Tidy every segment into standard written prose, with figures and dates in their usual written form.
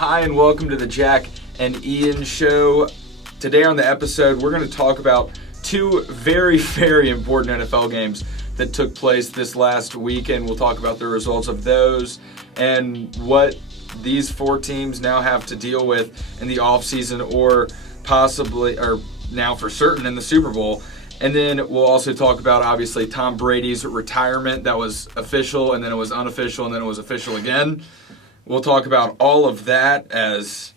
Hi, and welcome to the Jack and Ian Show. Today on the episode, we're going to talk about two very, very important NFL games that took place this last weekend. We'll talk about the results of those and what these four teams now have to deal with in the offseason or possibly, or now for certain, in the Super Bowl. And then we'll also talk about, obviously, Tom Brady's retirement. That was official, and then it was unofficial, and then it was official again. We'll talk about all of that as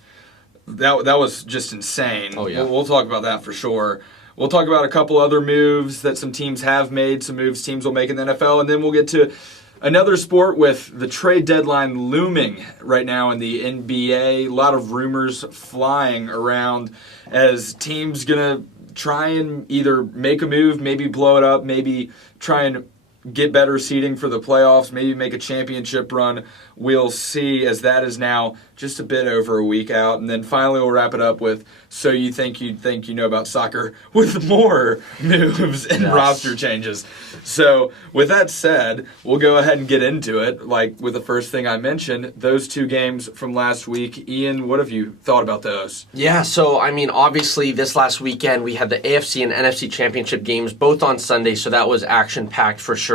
that was just insane. Oh, yeah. We'll talk about that for sure. We'll talk about a couple other moves that some teams have made, some moves teams will make in the NFL, and then we'll get to another sport with the trade deadline looming right now in the NBA. A lot of rumors flying around as teams going to try and either make a move, maybe blow it up, maybe try and get better seeding for the playoffs, maybe make a championship run. We'll see, as that is now just a bit over a week out. And then finally we'll wrap it up with So You Think You Know About Soccer with more moves and roster changes. So with that said, we'll go ahead and get into it. Like with the first thing I mentioned, those two games from last week. Ian, what have you thought about those? Yeah, so I mean, obviously this last weekend we had the AFC and NFC Championship games both on Sunday, so that was action-packed for sure.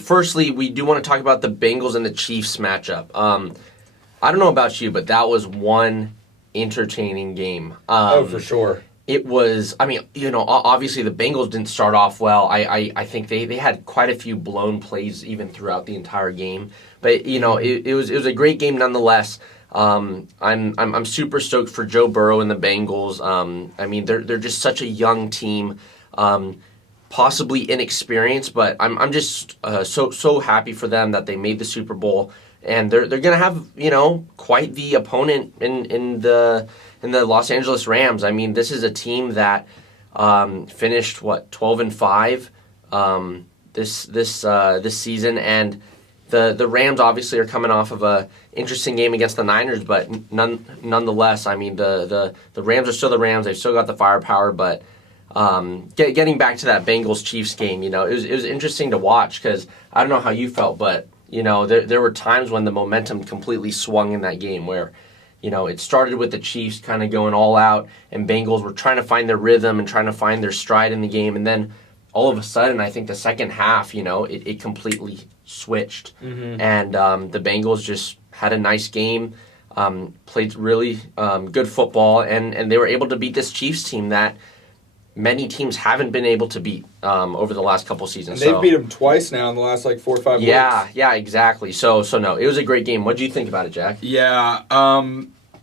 Firstly, we do want to talk about the Bengals and the Chiefs matchup. I don't know about you, but that was one entertaining game. For sure. It was, I mean, you know, obviously the Bengals didn't start off well. I think they had quite a few blown plays even throughout the entire game. But, you know, it was a great game nonetheless. I'm super stoked for Joe Burrow and the Bengals. I mean, they're just such a young team. Possibly inexperienced, but I'm just so happy for them that they made the Super Bowl, and they're gonna have, you know, quite the opponent in the Los Angeles Rams. I mean, this is a team that finished 12-5 this season, and the Rams obviously are coming off of a interesting game against the Niners, but nonetheless, I mean the Rams are still the Rams. They've still got the firepower, but getting back to that Bengals-Chiefs game, you know, it was interesting to watch because I don't know how you felt, but, you know, there were times when the momentum completely swung in that game where, you know, it started with the Chiefs kind of going all out and Bengals were trying to find their rhythm and trying to find their stride in the game. And then all of a sudden, I think the second half, you know, it completely switched. Mm-hmm. And the Bengals just had a nice game, played really good football, and they were able to beat this Chiefs team that many teams haven't been able to beat over the last couple seasons. And they've beat them twice now in the last 4 or 5 weeks. Yeah, exactly. So no, it was a great game. What did you think about it, Jack? Yeah,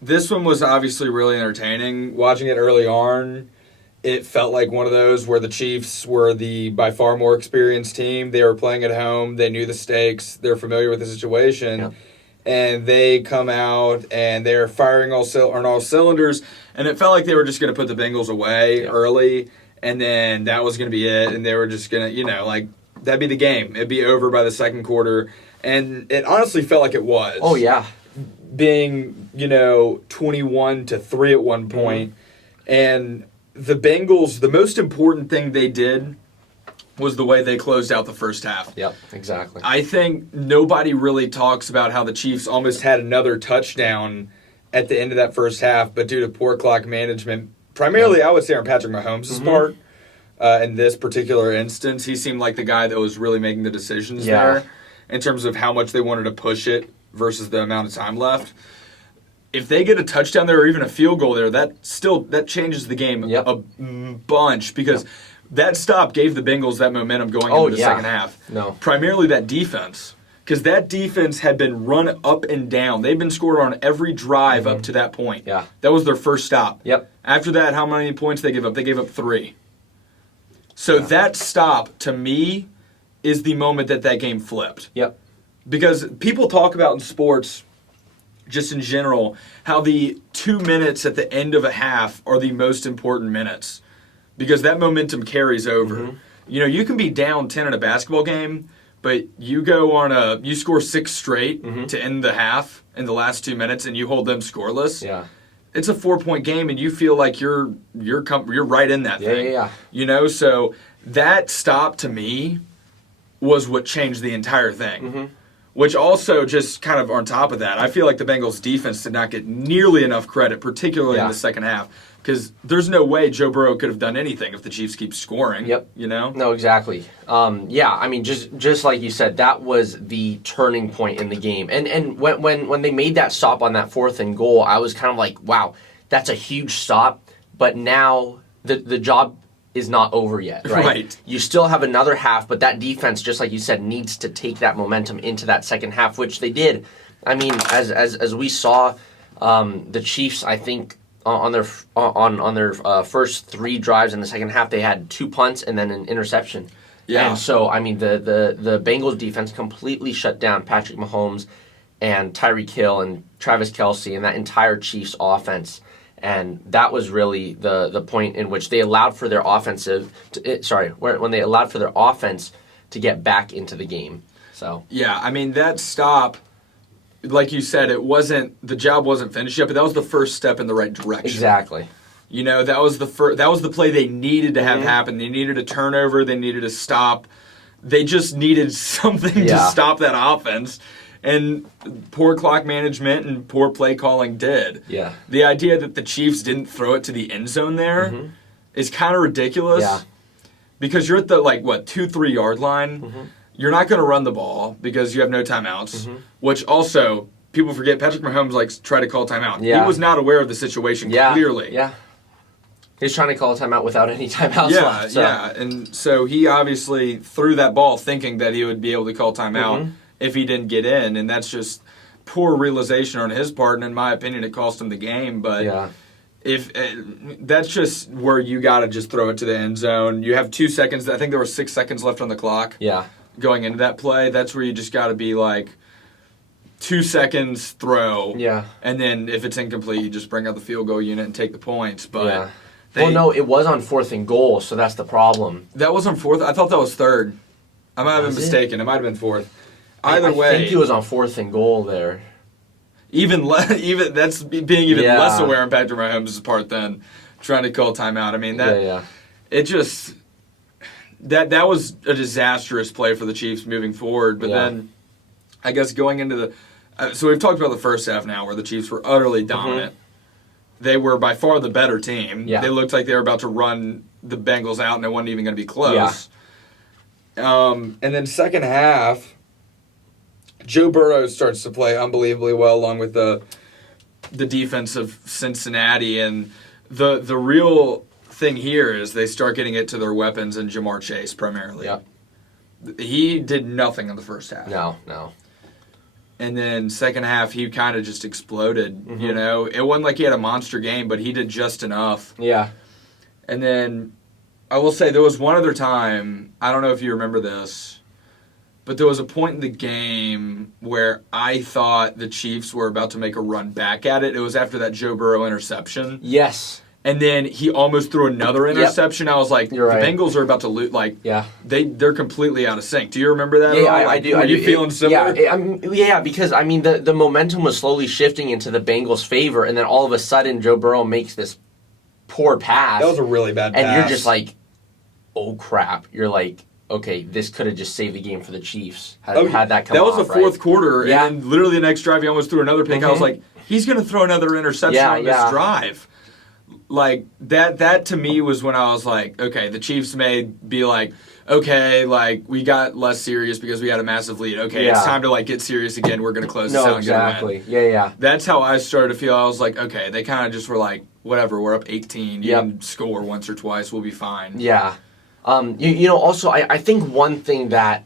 this one was obviously really entertaining. Watching it early on, it felt like one of those where the Chiefs were the by far more experienced team. They were playing at home. They knew the stakes. They're familiar with the situation. Yeah. And they come out and they're firing on all cylinders. And it felt like they were just going to put the Bengals away early. And then that was going to be it. And they were just going to, you know, like, that'd be the game. It'd be over by the second quarter. And it honestly felt like it was. Oh, yeah. Being, you know, 21-3 at one point. Mm-hmm. And the Bengals, the most important thing they did was the way they closed out the first half. Yep, exactly. I think nobody really talks about how the Chiefs almost had another touchdown at the end of that first half, but due to poor clock management, primarily I would say on Patrick Mahomes' part, in this particular instance, he seemed like the guy that was really making the decisions there in terms of how much they wanted to push it versus the amount of time left. If they get a touchdown there or even a field goal there, that changes the game a bunch because that stop gave the Bengals that momentum going into the second half. No. Primarily that defense. Because that defense had been run up and down. They've been scored on every drive up to that point. Yeah. That was their first stop. Yep. After that, how many points they give up? They gave up 3. So that stop, to me, is the moment that game flipped. Yep. Because people talk about in sports, just in general, how the 2 minutes at the end of a half are the most important minutes. Because that momentum carries over. Mm-hmm. You know, you can be down 10 in a basketball game, but you score 6 straight to end the half in the last 2 minutes, and you hold them scoreless. Yeah, it's a 4-point game, and you feel like you're right in that thing. Yeah. You know, so that stop to me was what changed the entire thing. Mm-hmm. which also just kind of on top of that, I feel like the Bengals defense did not get nearly enough credit, particularly in the second half, because there's no way Joe Burrow could have done anything if the Chiefs keep scoring. Yep. You know? No, exactly. I mean, just like you said, that was the turning point in the game. And when they made that stop on that 4th and goal, I was kind of like, wow, that's a huge stop. But now the job is not over yet, right? Right. You still have another half, but that defense, just like you said, needs to take that momentum into that second half, which they did. I mean, as we saw, the Chiefs, I think, on their first 3 drives in the second half, they had 2 punts and then an interception. Yeah. And so, I mean, the Bengals defense completely shut down Patrick Mahomes and Tyreek Hill and Travis Kelce and that entire Chiefs offense. And that was really the point in which they allowed for their when they allowed for their offense to get back into the game. So yeah, I mean that stop, like you said, the job wasn't finished yet, but that was the first step in the right direction. Exactly. You know, that was the play they needed to have happen. They needed a turnover. They needed a stop. They just needed something to stop that offense. And poor clock management and poor play calling did. Yeah. The idea that the Chiefs didn't throw it to the end zone there is kind of ridiculous. Yeah. Because you're at the 2-3 yard line. You're not going to run the ball because you have no timeouts. Which also people forget. Patrick Mahomes tried to call timeout. Yeah. He was not aware of the situation clearly. Yeah. He's trying to call a timeout without any timeouts left. So. Yeah, and so he obviously threw that ball thinking that he would be able to call timeout if he didn't get in, and that's just poor realization on his part, and in my opinion, it cost him the game. But if that's just where you got to just throw it to the end zone. You have 2 seconds. I think there were 6 seconds left on the clock. Yeah. Going into that play, that's where you just got to be 2 seconds, throw. Yeah. And then if it's incomplete, you just bring out the field goal unit and take the points. But yeah. Well, no, it was on 4th and goal, so that's the problem. That was on 4th? I thought that was 3rd. I might have been mistaken. It might have been 4th. Either way, I think he was on 4th and goal there. Even that's being even less aware on Patrick Mahomes' part than trying to call timeout. I mean it just that was a disastrous play for the Chiefs moving forward. But then I guess going into so we've talked about the first half now where the Chiefs were utterly dominant. They were by far the better team. Yeah. They looked like they were about to run the Bengals out and it wasn't even going to be close. Yeah. And then second half, Joe Burrow starts to play unbelievably well along with the defense of Cincinnati. And the real thing here is they start getting it to their weapons in Jamar Chase primarily. Yep. He did nothing in the first half. No. And then second half, he kind of just exploded, you know. It wasn't like he had a monster game, but he did just enough. Yeah. And then I will say there was one other time, I don't know if you remember this, but there was a point in the game where I thought the Chiefs were about to make a run back at it. It was after that Joe Burrow interception. Yes. And then he almost threw another interception. I was like, You're right. The Bengals are about to lose. They're completely out of sync. Do you remember that? Yeah, I do. Were you feeling similar? Yeah, because I mean the momentum was slowly shifting into the Bengals' favor, and then all of a sudden Joe Burrow makes this poor pass. That was a really bad pass. And you're just like, oh crap! You're like, okay, this could have just saved the game for the Chiefs. Had that come off, was the fourth quarter, yeah. And literally the next drive he almost threw another pick. I was like, he's going to throw another interception on this drive. Like, that to me was when I was like, okay, the Chiefs may be like, okay, like, we got less serious because we had a massive lead. Okay, it's time to, get serious again. We're going to close this out and exactly. get a win. Yeah. That's how I started to feel. I was like, okay, they kind of just were like, whatever, we're up 18. You can score once or twice. We'll be fine. Yeah. Also, I think one thing that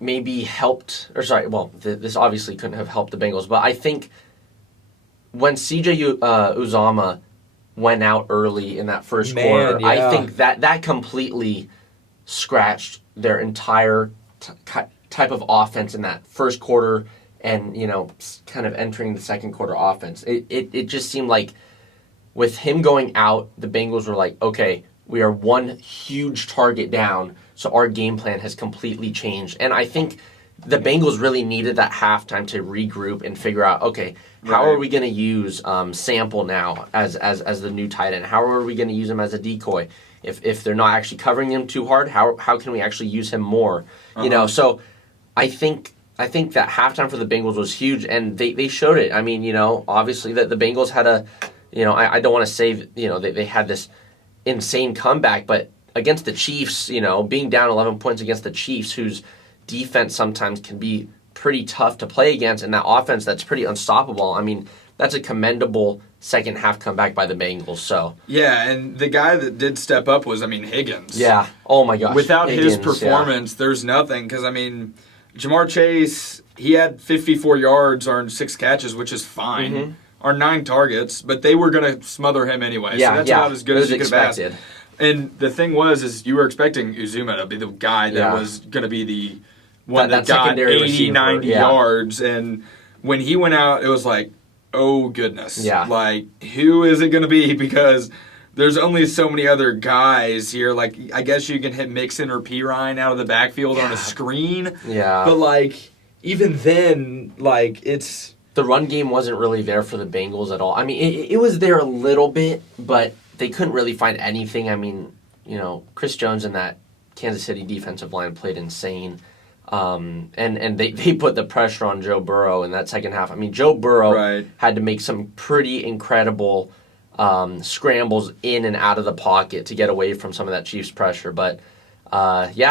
maybe helped, this obviously couldn't have helped the Bengals, but I think when C.J. Uzomah went out early in that first quarter, yeah. I think that completely scratched their entire type of offense in that first quarter and, kind of entering the second quarter offense. It just seemed like with him going out, the Bengals were like, okay, we are one huge target down, so our game plan has completely changed. And I think the Bengals really needed that halftime to regroup and figure out, okay, how are we going to use Sample now as the new tight end? How are we going to use him as a decoy? If they're not actually covering him too hard, how can we actually use him more? So I think I think that halftime for the Bengals was huge, and they showed it. I mean, obviously that the Bengals had I don't want to say, they had this insane comeback, but against the Chiefs, being down 11 points against the Chiefs, whose defense sometimes can be pretty tough to play against, and that offense that's pretty unstoppable. I mean, that's a commendable second half comeback by the Bengals. So yeah, and the guy that did step up was, Higgins. Yeah. Oh my gosh. Without Higgins, his performance, there's nothing. Because Jamar Chase, he had 54 yards on 6 catches, which is fine, on 9 targets, but they were going to smother him anyway. Yeah, so that's about as good as you could have expected. asked. And the thing is you were expecting Uzuma to be the guy that was going to be the one that got 80, 90 yards. And when he went out, it was like, oh, goodness. Yeah. Like, who is it going to be? Because there's only so many other guys here. Like, I guess you can hit Mixon or Pirine out of the backfield on a screen. Yeah. But, even then, it's... The run game wasn't really there for the Bengals at all. I mean, it was there a little bit, but they couldn't really find anything. I mean, Chris Jones and that Kansas City defensive line played insane. And they put the pressure on Joe Burrow in that second half. I mean, Joe Burrow had to make some pretty incredible scrambles in and out of the pocket to get away from some of that Chiefs pressure. But, honestly,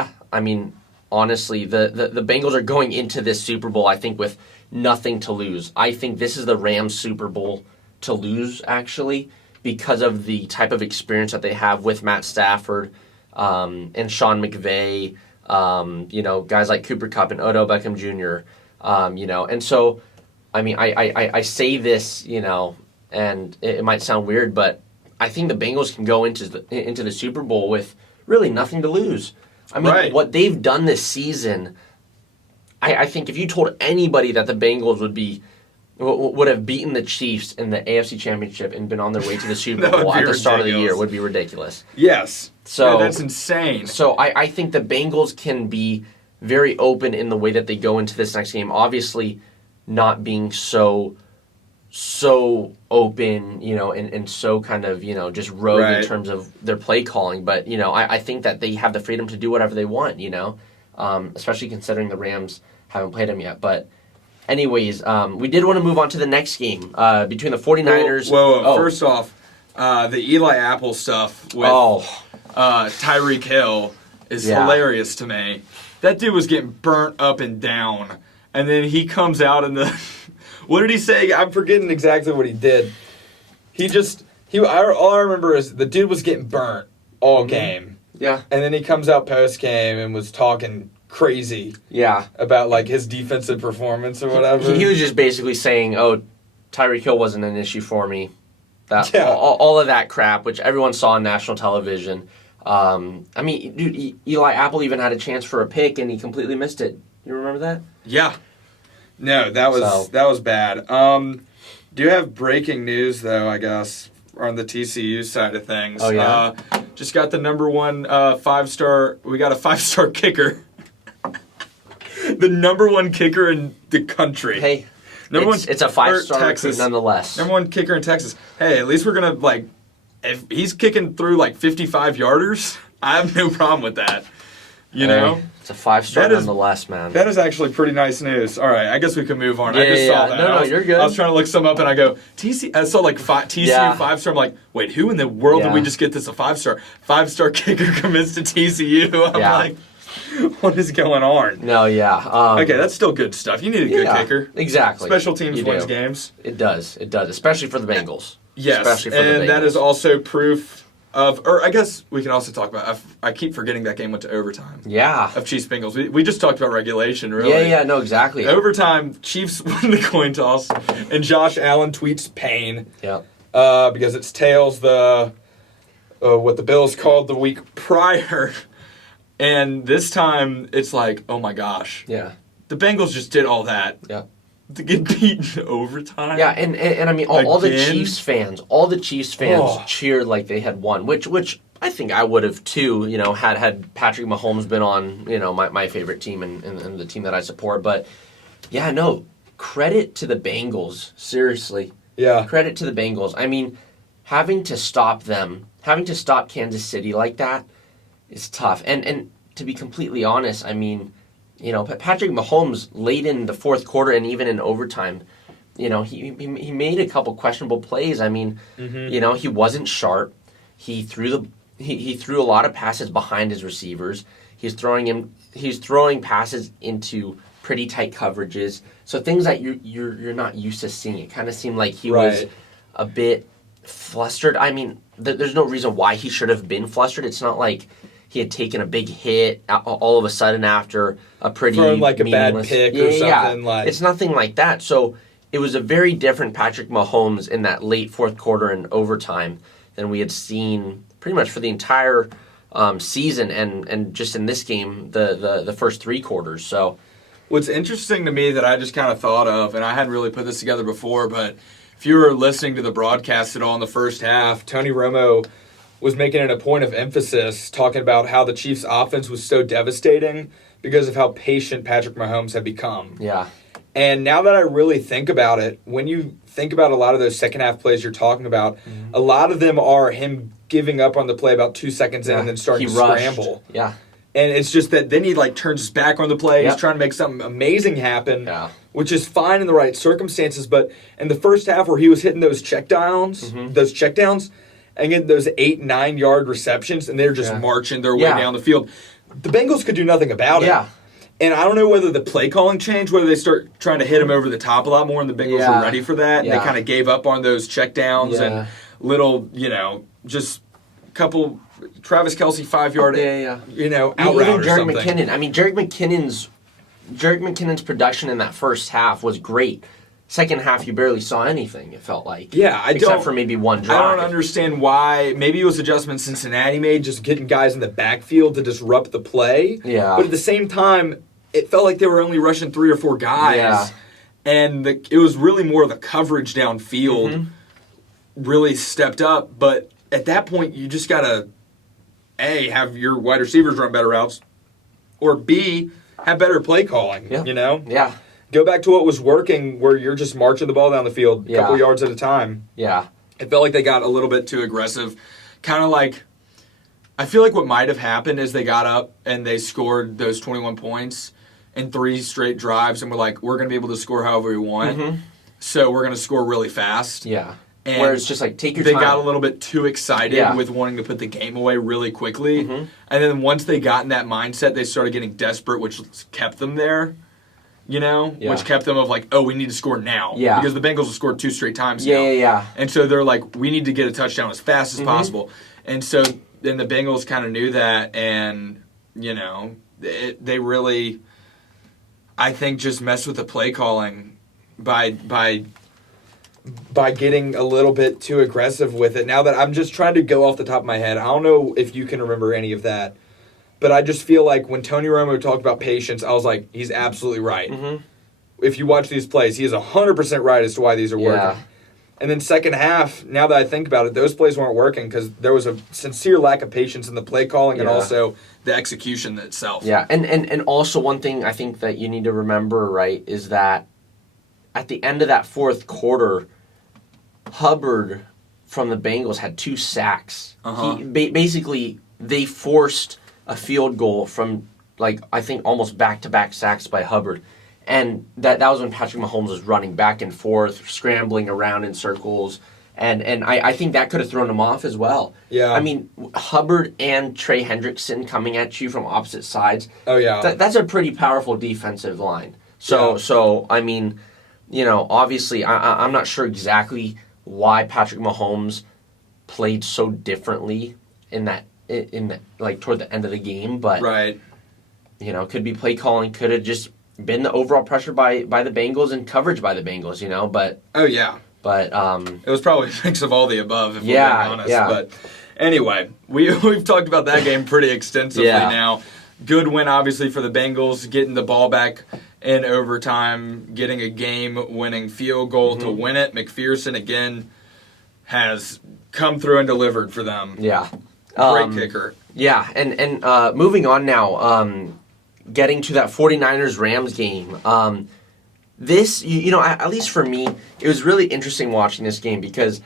the Bengals are going into this Super Bowl, I think, with nothing to lose. I think this is the Rams Super Bowl to lose, actually, because of the type of experience that they have with Matt Stafford and Sean McVay, guys like Cooper Kupp and Odell Beckham Jr., and so, I say this, and it might sound weird, but I think the Bengals can go into the Super Bowl with really nothing to lose. What they've done this season, I think if you told anybody that the Bengals would have beaten the Chiefs in the AFC Championship and been on their way to the Super Bowl at the start of the year would be ridiculous. Yes. So that's insane. So I think the Bengals can be very open in the way that they go into this next game. Obviously, not being so open, and so kind of, just rogue in terms of their play calling. But, I think that they have the freedom to do whatever they want, especially considering the Rams haven't played them yet. But anyways, we did want to move on to the next game between the 49ers. Whoa. First off, the Eli Apple stuff with Tyreek Hill is hilarious to me. That dude was getting burnt up and down. And then he comes out in the... What did he say? I'm forgetting exactly what he did. All I remember is the dude was getting burnt all game. Yeah. And then he comes out post-game and was talking crazy. Yeah. About, his defensive performance or whatever. He was just basically saying, Tyreek Hill wasn't an issue for me. All of that crap, which everyone saw on national television. Dude, Eli Apple even had a chance for a pick, and he completely missed it. You remember that? Yeah. No, that was bad. Do you have breaking news, though, I guess, on the TCU side of things? Oh, yeah? Just got the number one 5-star... We got a 5-star kicker. The number one kicker in the country. Hey, it's a 5-star recruit nonetheless. Number one kicker in Texas. Hey, at least we're going to, if he's kicking through, 55-yarders, I have no problem with that. You know? It's a 5-star nonetheless, man. That is actually pretty nice news. All right, I guess we can move on. I just saw that. No, you're good. I was trying to look some up, and I go, TCU. I saw TCU 5-star. I'm like, wait, who in the world did we just get this a 5-star? 5-star kicker commits to TCU. I'm like, what is going on? No, okay, that's still good stuff. You need a good kicker. Exactly. Special teams wins games. It does, especially for the Bengals. Yes, especially for the Bengals. That is also proof or I guess we can also talk about, I keep forgetting that game went to overtime. Yeah. Of Chiefs-Bengals. We just talked about regulation, really. Yeah, no, exactly. Overtime, Chiefs win the coin toss, and Josh Allen tweets pain. Yeah. Because it's tails what the Bills called the week prior. And this time, it's like, oh my gosh. Yeah. The Bengals just did all that. Yeah. To get beaten in overtime. Yeah, and I mean, all the Chiefs fans cheered like they had won, which I think I would have too, had Patrick Mahomes been on, my favorite team and the team that I support. But, yeah, no, credit to the Bengals, seriously. Yeah. Credit to the Bengals. I mean, having to stop Kansas City like that is tough. And to be completely honest, I mean, Patrick Mahomes late in the fourth quarter and even in overtime, he made a couple questionable plays. I mean, he wasn't sharp. He threw a lot of passes behind his receivers. He's throwing passes into pretty tight coverages. So things that you're not used to seeing. It kind of seemed like he was a bit flustered. I mean, there's no reason why he should have been flustered. It's not like he had taken a big hit all of a sudden after a pretty throwing like a bad pick or something. Like it's nothing like that. So it was a very different Patrick Mahomes in that late fourth quarter and overtime than we had seen pretty much for the entire season and just in this game the first three quarters. So what's interesting to me that I just kind of thought of, and I hadn't really put this together before, but if you were listening to the broadcast at all in the first half, Tony Romo was making it a point of emphasis talking about how the Chiefs' offense was so devastating because of how patient Patrick Mahomes had become. Yeah. And now that I really think about it, when you think about a lot of those second half plays you're talking about, a lot of them are him giving up on the play about 2 seconds in and then starting to scramble. Yeah. And it's just that then he turns his back on the play. He's trying to make something amazing happen, which is fine in the right circumstances. But in the first half where he was hitting those checkdowns, and getting those 8-9 yard receptions, and they're just marching their way down the field, the Bengals could do nothing about it. And I don't know whether the play calling changed, whether they start trying to hit him over the top a lot more, and the Bengals were ready for that. And they kind of gave up on those checkdowns and little, just a couple Travis Kelce 5 yard, out route or something. McKinnon. I mean, Jerick McKinnon's production in that first half was great. Second half, you barely saw anything, it felt like. Yeah, except for maybe one drive. I don't understand why. Maybe it was adjustments Cincinnati made, just getting guys in the backfield to disrupt the play. Yeah. But at the same time, it felt like they were only rushing 3 or 4 guys. Yeah. And it was really more of the coverage downfield really stepped up. But at that point, you just got to, A, have your wide receivers run better routes, or B, have better play calling, Yeah. Go back to what was working, where you're just marching the ball down the field a couple yards at a time. Yeah. It felt like they got a little bit too aggressive. Kind of like, I feel like what might have happened is they got up and they scored those 21 points in 3 straight drives, and we're like, we're going to be able to score however we want, so we're going to score really fast. Yeah. And where it's just like, take your time. They got a little bit too excited with wanting to put the game away really quickly. And then once they got in that mindset, they started getting desperate, which kept them there. Which kept them of like, oh, we need to score now. Yeah. Because the Bengals have scored 2 straight times now. Yeah. And so they're like, we need to get a touchdown as fast as possible. And so then the Bengals kind of knew that, and, they really, I think, just messed with the play calling by getting a little bit too aggressive with it. Now that I'm just trying to go off the top of my head, I don't know if you can remember any of that. But I just feel like when Tony Romo talked about patience, I was like, he's absolutely right. If you watch these plays, he is 100% right as to why these are working. And then second half, now that I think about it, those plays weren't working because there was a sincere lack of patience in the play calling and also the execution itself. Yeah, and also one thing I think that you need to remember, right, is that at the end of that fourth quarter, Hubbard from the Bengals had 2 sacks. Basically, they forced a field goal from, I think almost back-to-back sacks by Hubbard. And that was when Patrick Mahomes was running back and forth, scrambling around in circles. And I think that could have thrown him off as well. Yeah. I mean, Hubbard and Trey Hendrickson coming at you from opposite sides. Oh, yeah. That's a pretty powerful defensive line. So I mean, obviously, I'm not sure exactly why Patrick Mahomes played so differently in that toward the end of the game, but could be play calling, could have just been the overall pressure by the Bengals and coverage by the Bengals, but it was probably a mix of all the above, if we're being honest. But anyway, we've talked about that game pretty extensively now. Good win, obviously, for the Bengals, getting the ball back in overtime, getting a game-winning field goal to win it. McPherson again has come through and delivered for them. Great kicker. Yeah, and moving on now, getting to that 49ers-Rams game. This, at least for me, it was really interesting watching this game because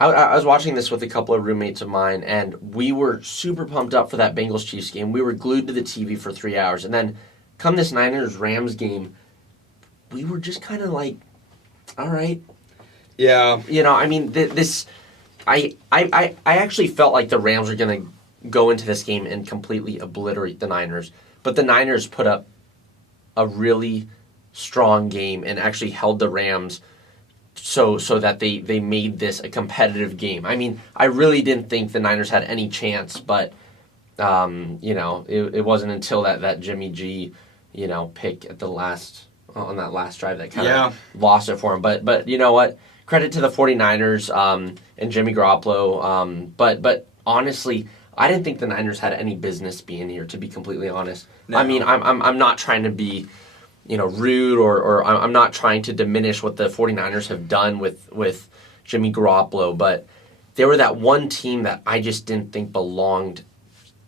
I was watching this with a couple of roommates of mine, and we were super pumped up for that Bengals-Chiefs game. We were glued to the TV for 3 hours, and then come this Niners-Rams game, we were just kind of like, all right. Yeah. I mean, I actually felt like the Rams were going to go into this game and completely obliterate the Niners. But the Niners put up a really strong game and actually held the Rams so that they made this a competitive game. I mean, I really didn't think the Niners had any chance, but it wasn't until that Jimmy G, pick at the on that last drive that kind of lost it for him. But you know what? Credit to the 49ers and Jimmy Garoppolo. But honestly, I didn't think the Niners had any business being here, to be completely honest. No. I mean, I'm not trying to be rude or I'm not trying to diminish what the 49ers have done with Jimmy Garoppolo, but they were that one team that I just didn't think belonged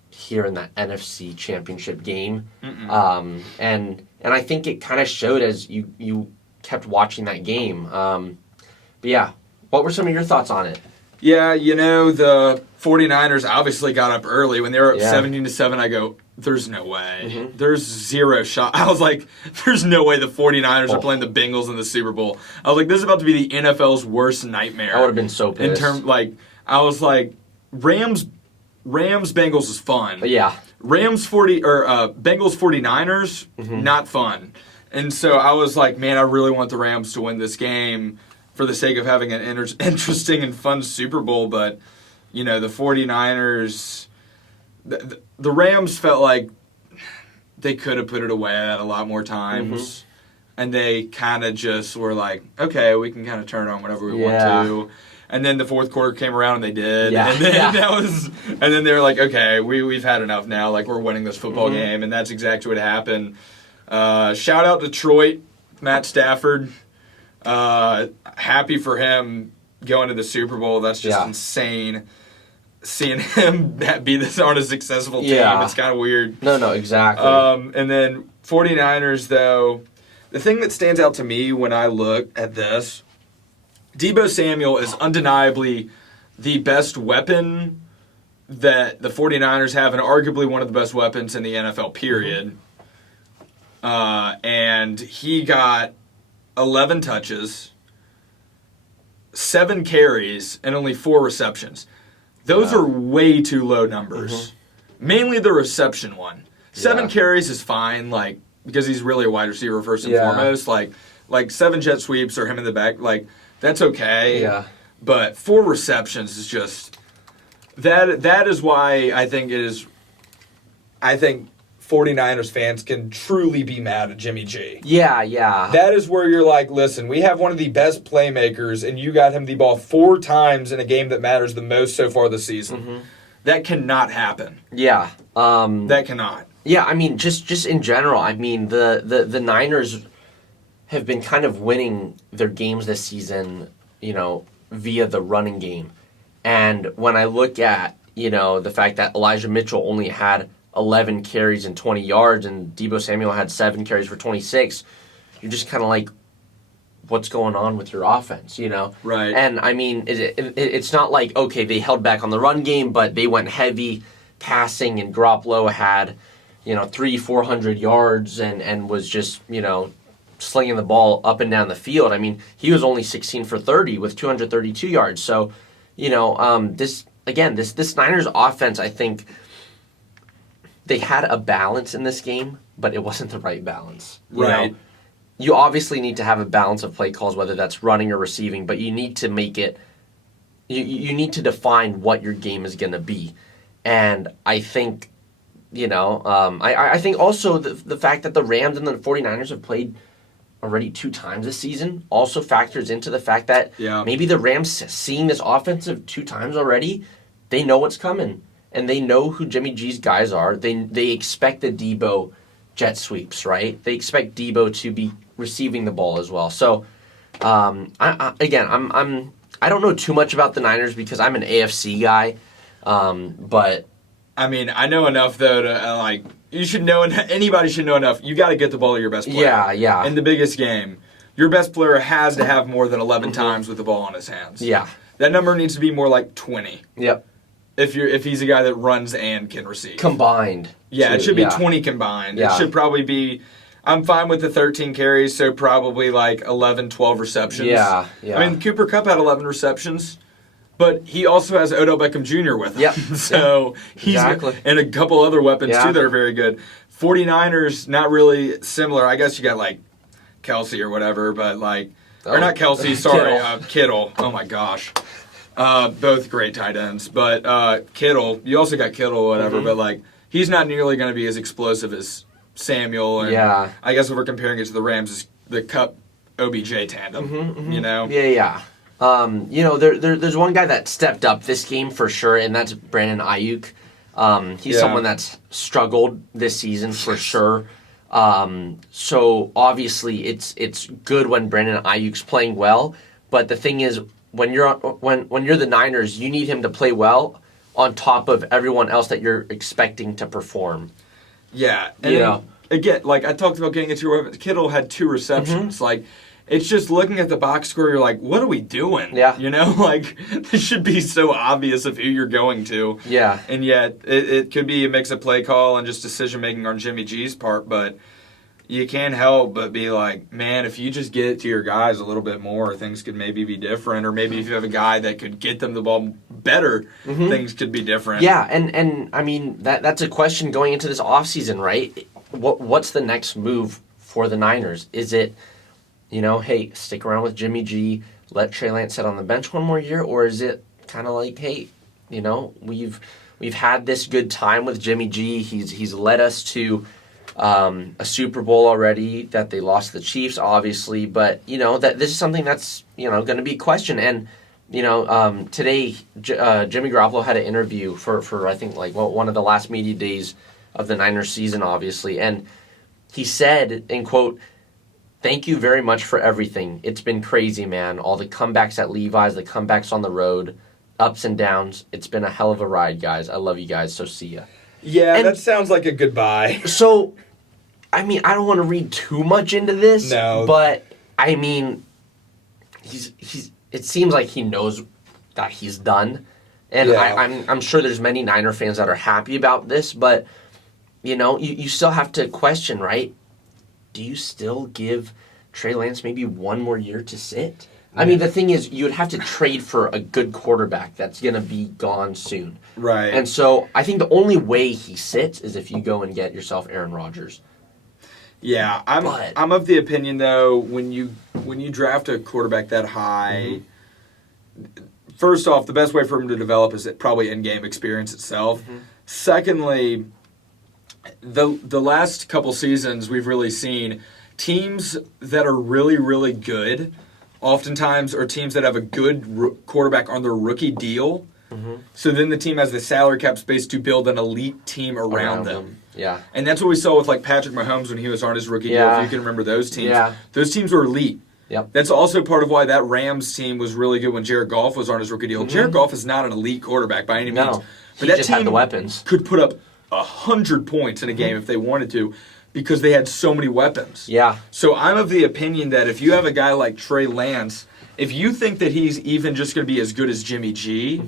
here in that NFC Championship game. And I think it kind of showed as you kept watching that game. But yeah, what were some of your thoughts on it? Yeah, the 49ers obviously got up early. When they were up 17-7, I go, there's no way. Mm-hmm. There's zero shot. I was like, there's no way the 49ers are playing the Bengals in the Super Bowl. I was like, this is about to be the NFL's worst nightmare. I would have been so pissed. I was like, Rams Bengals is fun. But yeah. Bengals 49ers, not fun. And so I was like, man, I really want the Rams to win this game for the sake of having an interesting and fun Super Bowl. But, the 49ers, the Rams felt like they could have put it away at a lot more times. And they kind of just were like, okay, we can kind of turn it on whenever we want to. And then the fourth quarter came around and they did. Yeah. And then they were like, okay, we've had enough now. Like, we're winning this football game. And that's exactly what happened. Shout out Detroit, Matt Stafford. Happy for him going to the Super Bowl. That's just insane. Seeing him be this on a successful team, it's kind of weird. No, exactly. And then 49ers, though, the thing that stands out to me when I look at this, Deebo Samuel is undeniably the best weapon that the 49ers have and arguably one of the best weapons in the NFL, period. And he got 11 touches, 7 carries, and only 4 receptions. Those are way too low numbers. Mainly the reception one. 7 carries is fine, because he's really a wide receiver first and foremost. Like 7 jet sweeps or him in the back, that's okay. Yeah. But 4 receptions is just that is why I think 49ers fans can truly be mad at Jimmy G. Yeah. That is where you're like, listen, we have one of the best playmakers, and you got him the ball 4 times in a game that matters the most so far this season. That cannot happen. Yeah. That cannot. Yeah, I mean, just in general, I mean, the Niners have been kind of winning their games this season, via the running game. And when I look at, the fact that Elijah Mitchell only had 11 carries and 20 yards and Deebo Samuel had 7 carries for 26, you're just kind of like, what's going on with your offense, Right. And, I mean, it's not like, okay, they held back on the run game, but they went heavy passing, and Garoppolo had, 300-400 yards and was just, slinging the ball up and down the field. I mean, he was only 16 for 30 with 232 yards. So, this Niners offense, I think they had a balance in this game, but it wasn't the right balance. Right. You obviously need to have a balance of play calls, whether that's running or receiving, but you need to make it, you need to define what your game is going to be. And I think, I think also the fact that the Rams and the 49ers have played already 2 times this season also factors into the fact that maybe the Rams, seeing this offensive 2 times already, they know what's coming. And they know who Jimmy G's guys are. They expect the Deebo jet sweeps, right? They expect Deebo to be receiving the ball as well. So, I don't know too much about the Niners because I'm an AFC guy, but I mean, I know enough though to you should know. Anybody should know enough. You got to get the ball to your best player. Yeah. In the biggest game, your best player has to have more than 11 times with the ball in his hands. Yeah. That number needs to be more like 20. Yep. if he's a guy that runs and can receive. Combined. Yeah, too. it should be 20 combined. Yeah. It should probably be, I'm fine with the 13 carries, so probably like 11, 12 receptions. Yeah. I mean, Cooper Kupp had 11 receptions, but he also has Odell Beckham Jr. with him. Yep. So he's Exactly. and a couple other weapons Yeah. too that are very good. 49ers, not really similar. I guess you got like Kelsey or whatever, but like, or not Kelsey, sorry, Kittle. Oh my gosh. Both great tight ends. But Kittle, you also got Kittle or whatever, but like, he's not nearly going to be as explosive as Samuel. And I guess if we're comparing it to the Rams, it's the Kupp OBJ tandem, you know? Yeah. You know, there's one guy that stepped up this game for sure, and that's Brandon Ayuk. He's someone that's struggled this season for sure. So obviously it's good when Brandon Ayuk's playing well, but the thing is when you're the Niners, you need him to play well on top of everyone else that you're expecting to perform. Yeah, and again, like I talked about getting into Kittle had 2 receptions, like. It's just looking at the box score, you're like, what are we doing? Yeah. You know, like, this should be so obvious of who you're going to. Yeah. And yet, it could be a mix of play call and just decision-making on Jimmy G's part, but you can't help but be like, man, if you just get it to your guys a little bit more, things could maybe be different. Or maybe if you have a guy that could get them the ball better, things could be different. Yeah, and I mean, that's a question going into this offseason, right? What's the next move for the Niners? Is it... You know, hey, stick around with Jimmy G, let Trey Lance sit on the bench one more year, or is it kind of like, hey, you know, we've had this good time with Jimmy G. He's led us to a Super Bowl already that they lost to the Chiefs, obviously, but you know that this is something that's going to be questioned. And you know, today Jimmy Garoppolo had an interview for I think like one of the last media days of the Niners season, obviously, and he said, in quote, "Thank you very much for everything. It's been crazy, man. All the comebacks at Levi's, the comebacks on the road, ups and downs. It's been a hell of a ride, guys. I love you guys, so see ya." Yeah, that sounds like a goodbye. So, I mean, I don't want to read too much into this. No. But, I mean, it seems like he knows that he's done. And I'm sure there's many Niner fans that are happy about this, but, you know, you still have to question, right? Do you still give Trey Lance maybe one more year to sit? I mean, the thing is, you would have to trade for a good quarterback that's going to be gone soon. Right. And so I think the only way he sits is if you go and get yourself Aaron Rodgers. Yeah, I'm of the opinion, though, when you draft a quarterback that high, first off, the best way for him to develop is probably in-game experience itself. Secondly, the last couple seasons we've really seen teams that are really, really good oftentimes are teams that have a good quarterback on their rookie deal. So then the team has the salary cap space to build an elite team around them. Yeah. And that's what we saw with like Patrick Mahomes when he was on his rookie deal. If you can remember those teams. Yeah. Those teams were elite. Yep. That's also part of why that Rams team was really good when Jared Goff was on his rookie deal. Jared Goff is not an elite quarterback by any means. But that just had the weapons. Could put up 100 points in a game if they wanted to because they had so many weapons. Yeah. So I'm of the opinion that if you have a guy like Trey Lance, if you think that he's even just going to be as good as Jimmy G,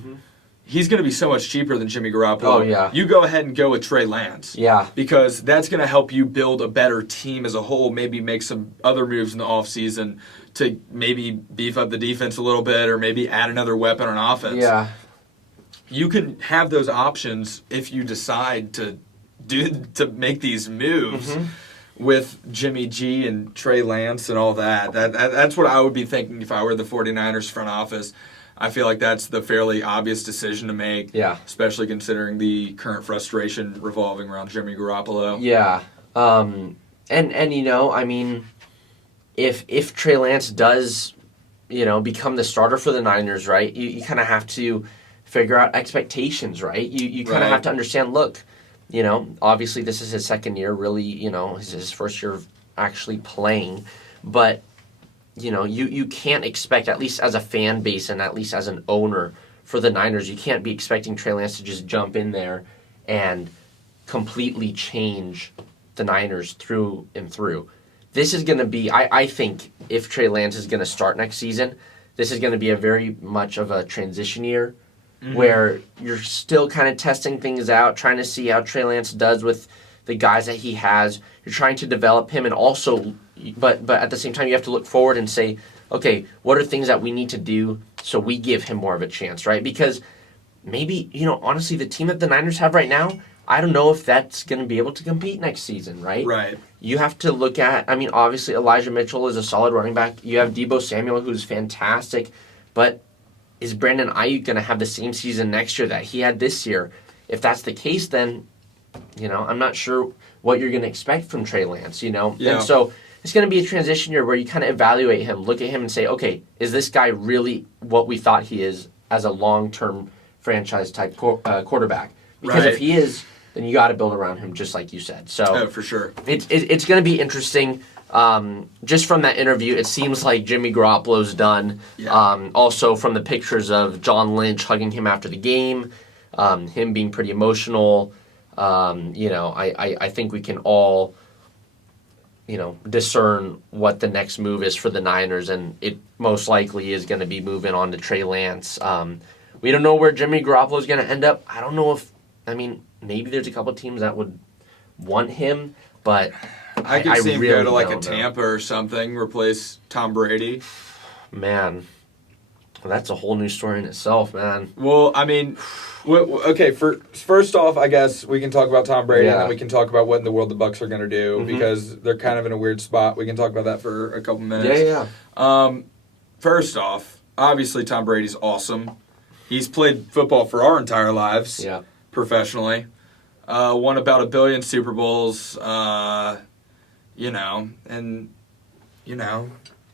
he's going to be so much cheaper than Jimmy Garoppolo. Oh, yeah. You go ahead and go with Trey Lance. Yeah. Because that's going to help you build a better team as a whole, maybe make some other moves in the offseason to maybe beef up the defense a little bit or maybe add another weapon on offense. Yeah. You can have those options if you decide to make these moves with Jimmy G and Trey Lance and all that. That's what I would be thinking if I were the 49ers front office. I feel like that's the fairly obvious decision to make, especially considering the current frustration revolving around Jimmy Garoppolo. Yeah. And you know, I mean, if Trey Lance does, you know, become the starter for the Niners, right, you kind of have to figure out expectations, right? You kind of have to understand, look, you know, obviously this is his second year, really, you know, his first year of actually playing, but you know, you can't expect, at least as a fan base and at least as an owner for the Niners, you can't be expecting Trey Lance to just jump in there and completely change the Niners through and through. This is going to be, I think, if Trey Lance is going to start next season, this is going to be a very much of a transition year where you're still kind of testing things out, trying to see how Trey Lance does with the guys that he has. You're trying to develop him, and also, but at the same time, you have to look forward and say, okay, what are things that we need to do so we give him more of a chance, right? Because maybe, honestly, the team that the Niners have right now, I don't know if that's going to be able to compete next season, right? Right. You have to look at, obviously Elijah Mitchell is a solid running back. You have Deebo Samuel, who's fantastic, but is Brandon Ayuk going to have the same season next year that he had this year? If that's the case, then, I'm not sure what you're going to expect from Trey Lance, Yeah. And so it's going to be a transition year where you kind of evaluate him, look at him and say, okay, is this guy really what we thought he is as a long-term franchise-type quarterback? Because if he is, then you got to build around him, just like you said. So for sure. It's going to be interesting. Just from that interview, it seems like Jimmy Garoppolo's done. Yeah. Also, from the pictures of John Lynch hugging him after the game, him being pretty emotional, I think we can all, discern what the next move is for the Niners, and it most likely is going to be moving on to Trey Lance. We don't know where Jimmy Garoppolo is going to end up. I don't know if, maybe there's a couple teams that would want him, but I could see him really go to a Tampa or something, replace Tom Brady. Man, that's a whole new story in itself, man. Well, okay, first off, I guess we can talk about Tom Brady, Yeah. and then we can talk about what in the world the Bucs are going to do, because they're kind of in a weird spot. We can talk about that for a couple minutes. Yeah. First off, obviously Tom Brady's awesome. He's played football for our entire lives, professionally. Won about 1 billion Super Bowls,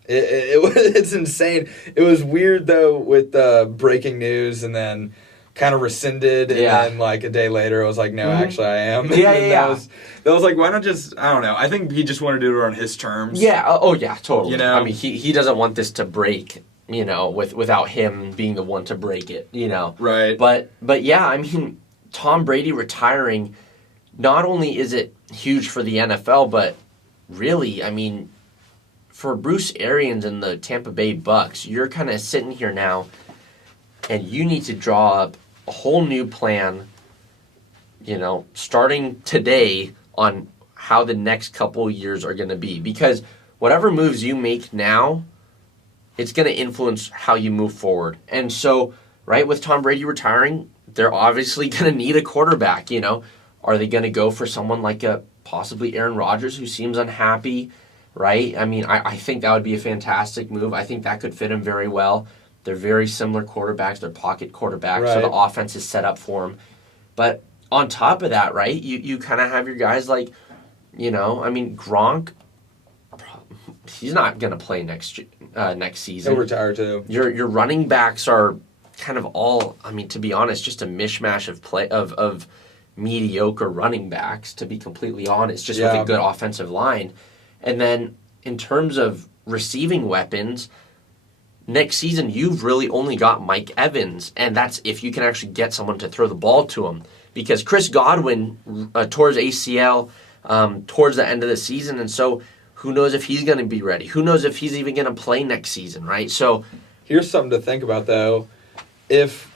It's insane. It was weird, though, with breaking news and then kind of rescinded, and then a day later it was like, no, actually I am. That was like, why not just, I don't know. I think he just wanted to do it on his terms. Yeah, oh yeah, totally. He he doesn't want this to break, without him being the one to break it, Right. But yeah, Tom Brady retiring, not only is it huge for the NFL, but really, for Bruce Arians and the Tampa Bay Bucks, you're kind of sitting here now, and you need to draw up a whole new plan, starting today on how the next couple years are going to be. Because whatever moves you make now, it's going to influence how you move forward. And so, right, with Tom Brady retiring, they're obviously going to need a quarterback, Are they going to go for someone like possibly Aaron Rodgers, who seems unhappy, right? I think that would be a fantastic move. I think that could fit him very well. They're very similar quarterbacks. They're pocket quarterbacks, so the offense is set up for them. But on top of that, right, you kind of have your guys like, Gronk, he's not going to play next season. He'll retire, too. Your running backs are kind of all, to be honest, just a mishmash of mediocre running backs, to be completely honest, just with a good offensive line. And then in terms of receiving weapons, next season you've really only got Mike Evans, and that's if you can actually get someone to throw the ball to him. Because Chris Godwin tore his ACL towards the end of the season, and so who knows if he's going to be ready? Who knows if he's even going to play next season, right? So here's something to think about, though. If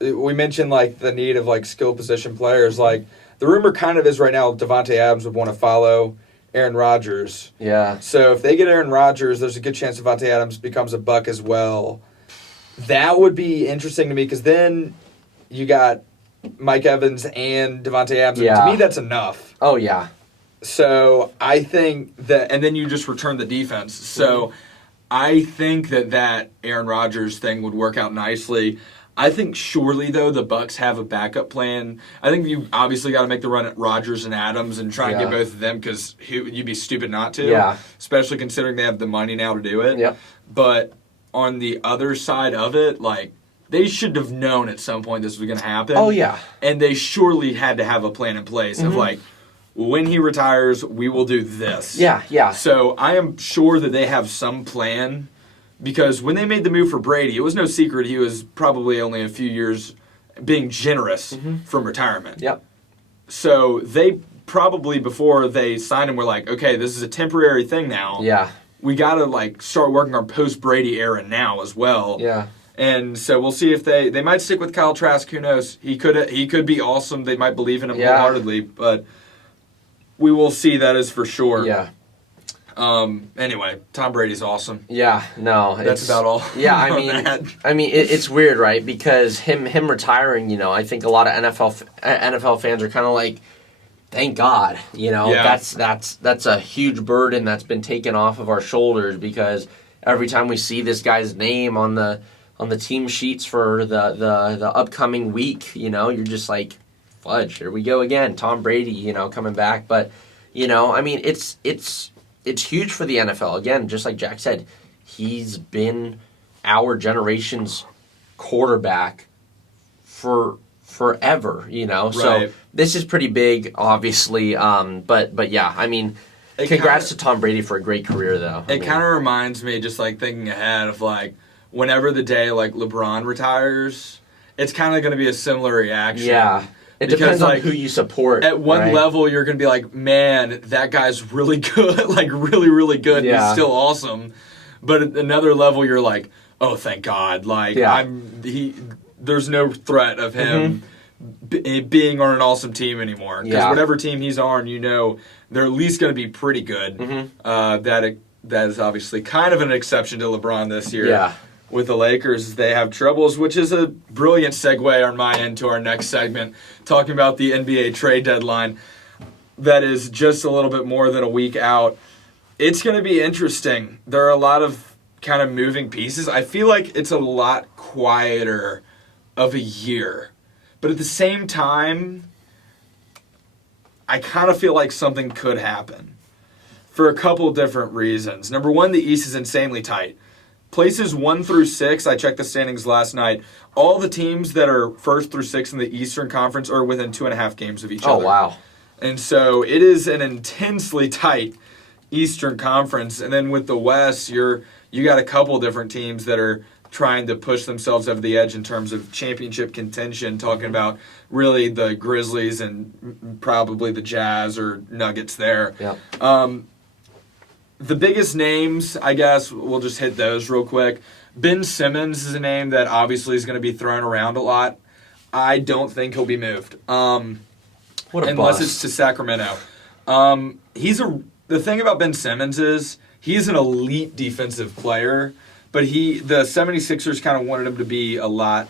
we mentioned the need of skill position players, the rumor kind of is right now Devontae Adams would want to follow Aaron Rodgers. Yeah. So if they get Aaron Rodgers, there's a good chance Devontae Adams becomes a Buck as well. That would be interesting to me, because then you got Mike Evans and Devontae Adams. Yeah. To me, that's enough. Oh yeah. So I think that, and then you just return the defense. So I think that Aaron Rodgers thing would work out nicely. I think surely, though, the Bucs have a backup plan. I think you obviously got to make the run at Rodgers and Adams and try and get both of them, because you'd be stupid not to. Yeah. Especially considering they have the money now to do it. Yep. But on the other side of it, they should have known at some point this was going to happen. Oh, yeah. And they surely had to have a plan in place of, when he retires, we will do this. Yeah, yeah. So I am sure that they have some plan. Because when they made the move for Brady, it was no secret he was probably only a few years being generous from retirement. Yep. So they probably, before they signed him, were like, okay, this is a temporary thing now. Yeah. We got to start working our post-Brady era now as well. Yeah. And so we'll see if they might stick with Kyle Trask. Who knows? He could be awesome. They might believe in him wholeheartedly, but we will see. That is for sure. Yeah. Anyway, Tom Brady's awesome. Yeah. No. That's about all. Yeah. on I mean, it's weird, right? Because him retiring. I think a lot of NFL fans are kind of like, thank God. That's a huge burden that's been taken off of our shoulders, because every time we see this guy's name on the team sheets for the upcoming week, you're just like, fudge, here we go again. Tom Brady, coming back. But, I mean, it's huge for the NFL. Again, just like Jack said, he's been our generation's quarterback for forever, Right. So this is pretty big, obviously. But yeah, I mean, congrats to Tom Brady for a great career, though. It kind of reminds me, just like thinking ahead, of like whenever the day like LeBron retires, it's kind of going to be a similar reaction. Yeah. It depends on who you support. At one level, you're going to be like, man, that guy's really good, like really, really good. Yeah. He's still awesome. But at another level, you're like, oh, thank God. Like, there's no threat of him being on an awesome team anymore. Because whatever team he's on, they're at least going to be pretty good. That is obviously kind of an exception to LeBron this year. Yeah. With the Lakers, they have troubles, which is a brilliant segue on my end to our next segment, talking about the NBA trade deadline that is just a little bit more than a week out. It's going to be interesting. There are a lot of kind of moving pieces. I feel like it's a lot quieter of a year. But at the same time, I kind of feel like something could happen for a couple different reasons. Number one, the East is insanely tight. Places 1 through 6, I checked the standings last night. All the teams that are 1st through 6 in the Eastern Conference are within 2.5 games of each other. Oh, wow. And so it is an intensely tight Eastern Conference. And then with the West, you got a couple different teams that are trying to push themselves over the edge in terms of championship contention, talking about really the Grizzlies and probably the Jazz or Nuggets there. Yeah. The biggest names, I guess, we'll just hit those real quick. Ben Simmons is a name that obviously is going to be thrown around a lot. I don't think he'll be moved. What a unless bust. it's to Sacramento. The thing about Ben Simmons is he's an elite defensive player, but the 76ers kind of wanted him to be a lot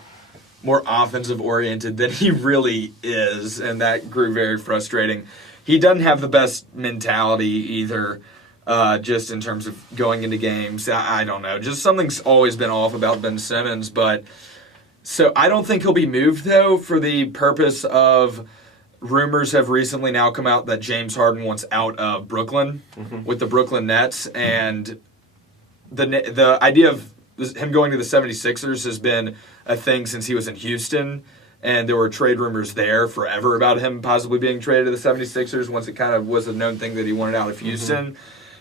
more offensive oriented than he really is, and that grew very frustrating. He doesn't have the best mentality either. Just in terms of going into games. I don't know. Just something's always been off about Ben Simmons. So I don't think he'll be moved, though, for the purpose of rumors have recently now come out that James Harden wants out of Brooklyn with the Brooklyn Nets. And the idea of him going to the 76ers has been a thing since he was in Houston. And there were trade rumors there forever about him possibly being traded to the 76ers once it kind of was a known thing that he wanted out of Houston.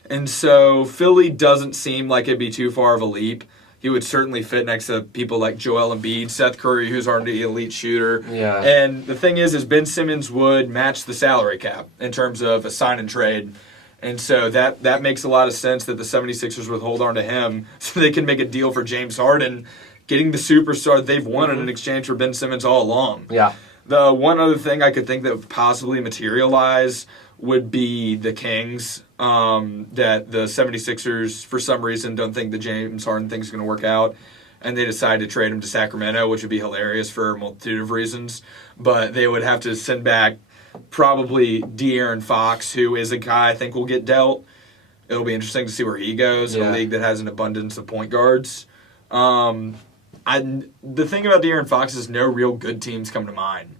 And so Philly doesn't seem like it'd be too far of a leap. He would certainly fit next to people like Joel Embiid, Seth Curry, who's already an elite shooter. Yeah. And the thing is Ben Simmons would match the salary cap in terms of a sign and trade. And so that makes a lot of sense that the 76ers would hold on to him so they can make a deal for James Harden, getting the superstar they've wanted in exchange for Ben Simmons all along. Yeah. The one other thing I could think that would possibly materialize would be the Kings. That the 76ers, for some reason, don't think the James Harden thing is going to work out. And they decide to trade him to Sacramento, which would be hilarious for a multitude of reasons. But they would have to send back probably De'Aaron Fox, who is a guy I think will get dealt. It'll be interesting to see where he goes in a league that has an abundance of point guards. The thing about De'Aaron Fox is no real good teams come to mind.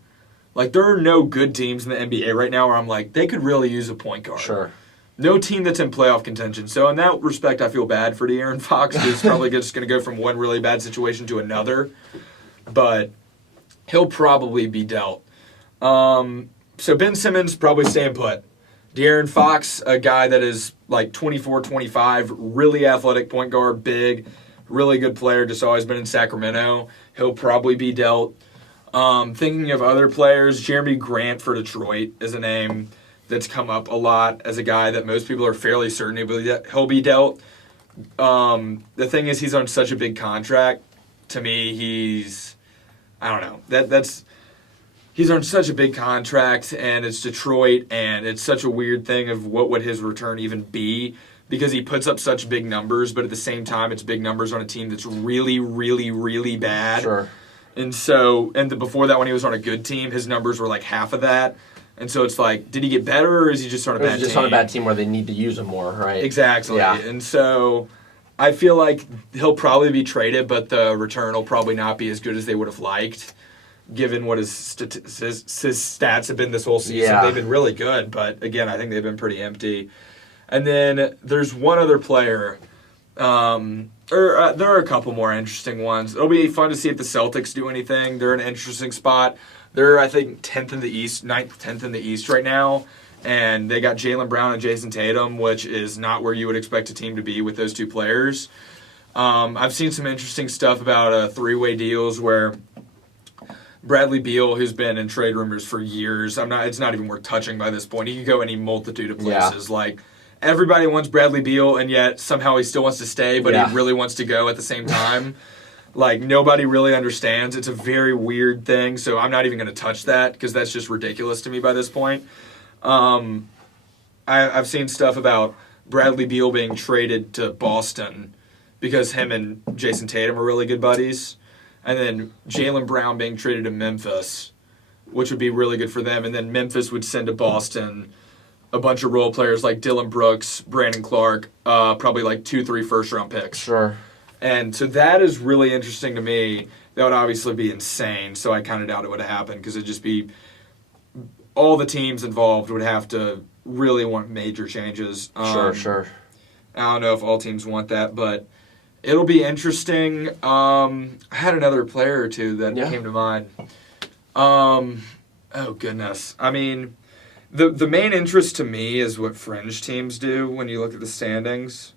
Like, there are no good teams in the NBA right now where I'm like, they could really use a point guard. Sure. No team that's in playoff contention. So in that respect, I feel bad for De'Aaron Fox. He's probably just going to go from one really bad situation to another. But he'll probably be dealt. So Ben Simmons probably staying put. De'Aaron Fox, a guy that is like 24, 25, really athletic point guard, big, really good player, just always been in Sacramento. He'll probably be dealt. Thinking of other players, Jeremy Grant for Detroit is a name that's come up a lot as a guy that most people are fairly certain he'll be dealt. The thing is, he's on such a big contract. to me, I don't know. He's on such a big contract, and it's Detroit, and it's such a weird thing of what would his return even be, because he puts up such big numbers, but at the same time, it's big numbers on a team that's really, really, really bad. Sure. And so, before that, when he was on a good team, his numbers were like half of that. And so it's like, did he get better, or is he just on a bad team? Just on a bad team where they need to use him more, right? Exactly. Yeah. And so I feel like he'll probably be traded, but the return will probably not be as good as they would have liked, given what his stats have been this whole season. Yeah. They've been really good, but again, I think they've been pretty empty. And then there's one other player. There are a couple more interesting ones. It'll be fun to see if the Celtics do anything. They're in an interesting spot. They're, I think, 10th in the East, 9th, 10th in the East right now. And they got Jaylen Brown and Jason Tatum, which is not where you would expect a team to be with those two players. I've seen some interesting stuff about three-way deals where Bradley Beal, who's been in trade rumors for years, it's not even worth touching by this point. He could go any multitude of places. Yeah. Like, everybody wants Bradley Beal, and yet somehow he still wants to stay, but he really wants to go at the same time. Like, nobody really understands. It's a very weird thing, so I'm not even going to touch that because that's just ridiculous to me by this point. I've seen stuff about Bradley Beal being traded to Boston because him and Jason Tatum are really good buddies. And then Jaylen Brown being traded to Memphis, which would be really good for them. And then Memphis would send to Boston a bunch of role players like Dylan Brooks, Brandon Clark, probably like 2-3 first-round picks. Sure. And so that is really interesting to me. That would obviously be insane, so I kind of doubt it would happen because it'd just be all the teams involved would have to really want major changes. Sure. I don't know if all teams want that, but it'll be interesting. I had another player or two that came to mind. Oh, goodness. I mean, the main interest to me is what fringe teams do when you look at the standings,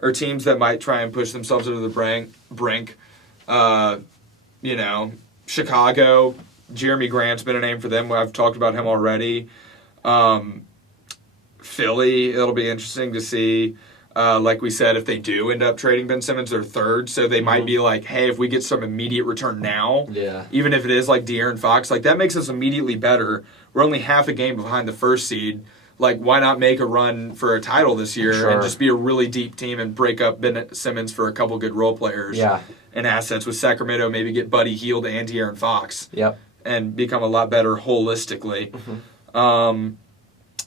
or teams that might try and push themselves over the brink. Chicago, Jeremy Grant's been a name for them. I've talked about him already. Philly, it'll be interesting to see. Like we said, if they do end up trading Ben Simmons, they're third, so they might be like, hey, if we get some immediate return now, even if it is like De'Aaron Fox, like that makes us immediately better. We're only half a game behind the first seed. Like, why not make a run for a title this year and just be a really deep team and break up Ben Simmons for a couple good role players and assets with Sacramento, maybe get Buddy Hield and De'Aaron Fox and become a lot better holistically.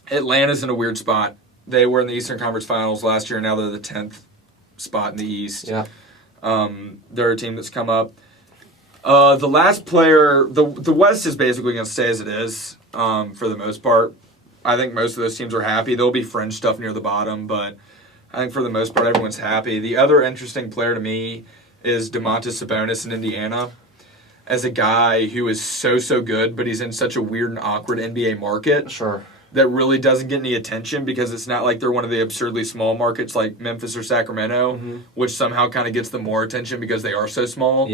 Atlanta's in a weird spot. They were in the Eastern Conference Finals last year, and now they're the 10th spot in the East. They're a team that's come up. The last player, the West is basically going to stay as it is for the most part. I think most of those teams are happy. There'll be fringe stuff near the bottom, but I think for the most part everyone's happy. The other interesting player to me is Domantas Sabonis in Indiana. As a guy who is so good, but he's in such a weird and awkward NBA market that really doesn't get any attention because it's not like they're one of the absurdly small markets like Memphis or Sacramento, which somehow kind of gets them more attention because they are so small.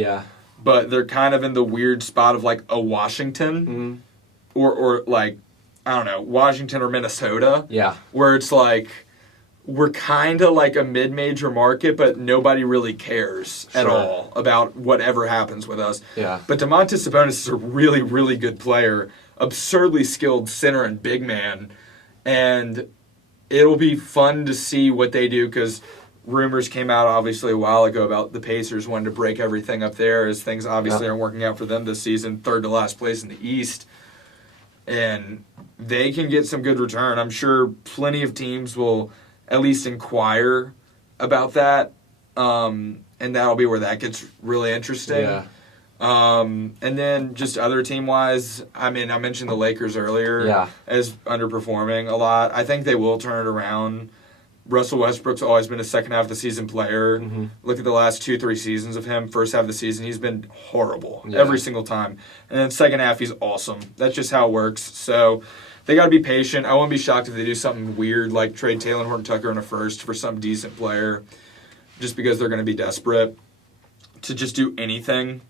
But they're kind of in the weird spot of like a Washington or like, I don't know, Washington or Minnesota. Where it's like, we're kind of like a mid-major market, but nobody really cares at all about whatever happens with us. But Domantas Sabonis is a really, really good player, absurdly skilled center and big man, and it'll be fun to see what they do because rumors came out obviously a while ago about the Pacers wanting to break everything up there as things obviously aren't working out for them this season, third to last place in the East. And they can get some good return. I'm sure plenty of teams will at least inquire about that, and that'll be where that gets really interesting. And then just other team-wise, I mean, I mentioned the Lakers earlier as underperforming a lot. I think they will turn it around. Russell Westbrook's always been a second half of the season player. Look at the last 2-3 seasons of him. First half of the season, he's been horrible every single time. And then second half, he's awesome. That's just how it works. So they got to be patient. I wouldn't be shocked if they do something weird like trade Taylor Horton-Tucker in a first for some decent player just because they're going to be desperate to just do anything.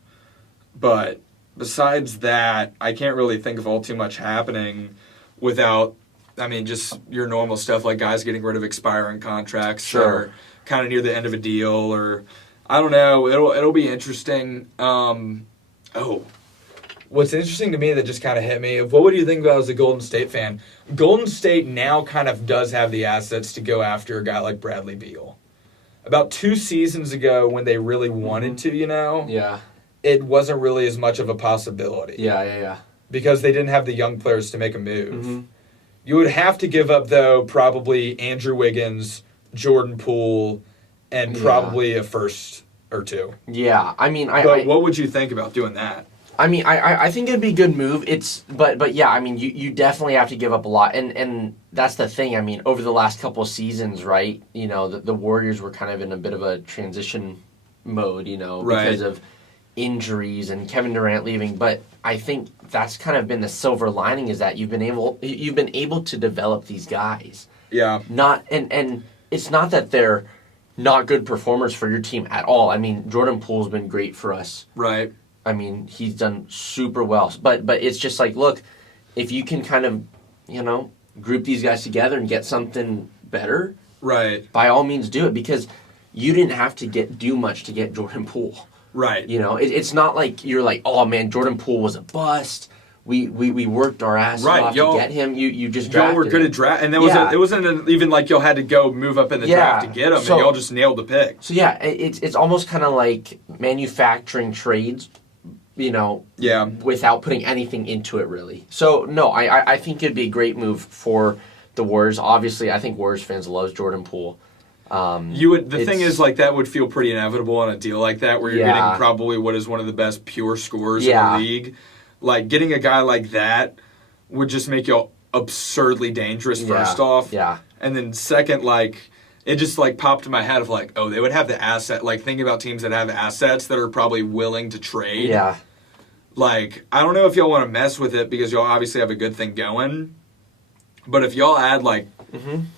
But besides that, I can't really think of all too much happening without, I mean, just your normal stuff like guys getting rid of expiring contracts or kind of near the end of a deal, or I don't know. It'll be interesting. What's interesting to me that just kind of hit me, what would you think about as a Golden State fan? Golden State now kind of does have the assets to go after a guy like Bradley Beal. About 2 seasons ago when they really wanted to, Yeah. it wasn't really as much of a possibility. Yeah. Because they didn't have the young players to make a move. Mm-hmm. You would have to give up, though, probably Andrew Wiggins, Jordan Poole, and probably a first or two. Yeah, I mean, what would you think about doing that? I mean, I think it'd be a good move. But yeah, I mean, you definitely have to give up a lot, and that's the thing. I mean, over the last couple of seasons, right? The Warriors were kind of in a bit of a transition mode, because of injuries and Kevin Durant leaving. But I think that's kind of been the silver lining is that you've been able to develop these guys. Yeah. And it's not that they're not good performers for your team at all. I mean, Jordan Poole's been great for us. Right. I mean, he's done super well. But it's just like, look, if you can kind of, group these guys together and get something better, right, by all means do it, because you didn't have to do much to get Jordan Poole. Right. It's not like you're like, oh man, Jordan Poole was a bust. We worked our asses off to get him. You just drafted y'all were good him. at draft, and it wasn't even like y'all had to go move up in the draft to get him, so, and y'all just nailed the pick. So yeah, it's almost kind of like manufacturing trades, without putting anything into it really. So no, I think it'd be a great move for the Warriors. Obviously, I think Warriors fans love Jordan Poole. The thing is, like, that would feel pretty inevitable on a deal like that, where you're getting probably what is one of the best pure scorers in the league. Like, getting a guy like that would just make you absurdly dangerous, first off. Yeah. And then second, like, it just, like, popped in my head of, like, oh, they would have the asset. Like, thinking about teams that have assets that are probably willing to trade. Yeah. Like, I don't know if y'all want to mess with it because y'all obviously have a good thing going. But if y'all add, like,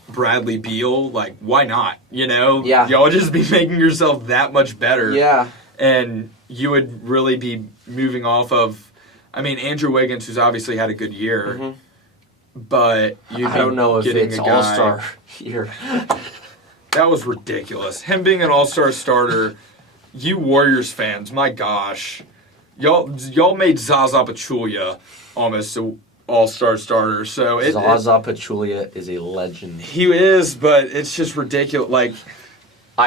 Bradley Beal, like, why not? Yeah. Y'all would just be making yourself that much better. Yeah. And you would really be moving off of, I mean, Andrew Wiggins, who's obviously had a good year, but I don't know if it's all-star year. That was ridiculous. Him being an all-star starter, you Warriors fans, my gosh. Y'all made Zaza Pachulia almost an all-star starter. So Zaza Pachulia is a legend. He is, but it's just ridiculous. Like,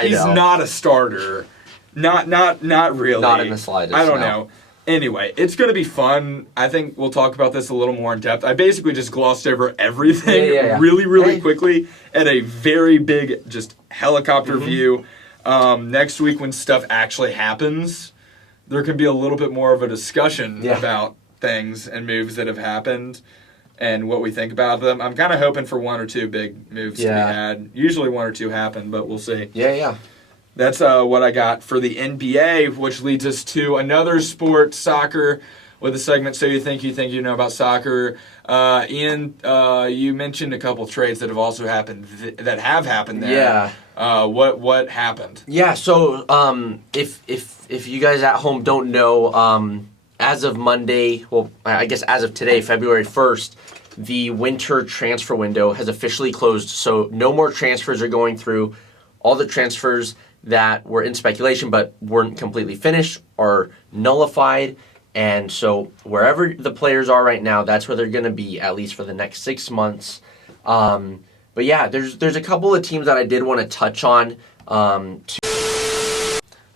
he's not a starter. Not really. Not in the slightest. I don't know. Anyway, it's going to be fun. I think we'll talk about this a little more in depth. I basically just glossed over everything really quickly at a very big, just helicopter view. Next week when stuff actually happens, there can be a little bit more of a discussion about things and moves that have happened and what we think about them. I'm kind of hoping for 1 or 2 big moves to be had. Usually 1 or 2 happen, but we'll see. Yeah. That's what I got for the NBA, which leads us to another sport, soccer, with a segment, So You Think You Know About Soccer. Ian, you mentioned a couple trades that have also happened, that have happened there. Yeah. What happened? Yeah, so if you guys at home don't know, as of Monday, well, I guess as of today, February 1st, the winter transfer window has officially closed, so no more transfers are going through. All the transfers that were in speculation but weren't completely finished are nullified, and so wherever the players are right now, that's where they're going to be, at least for the next 6 months. But yeah, there's a couple of teams that I did want to touch on.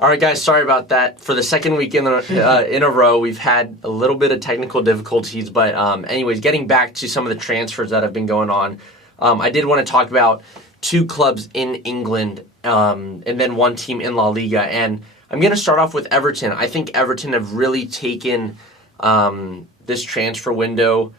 All right, guys, sorry about that. For the second week in a row, we've had a little bit of technical difficulties, but anyways, getting back to some of the transfers that have been going on, I did want to talk about 2 clubs in England, and then 1 team in La Liga. And I'm going to start off with Everton. I think Everton have really taken this transfer window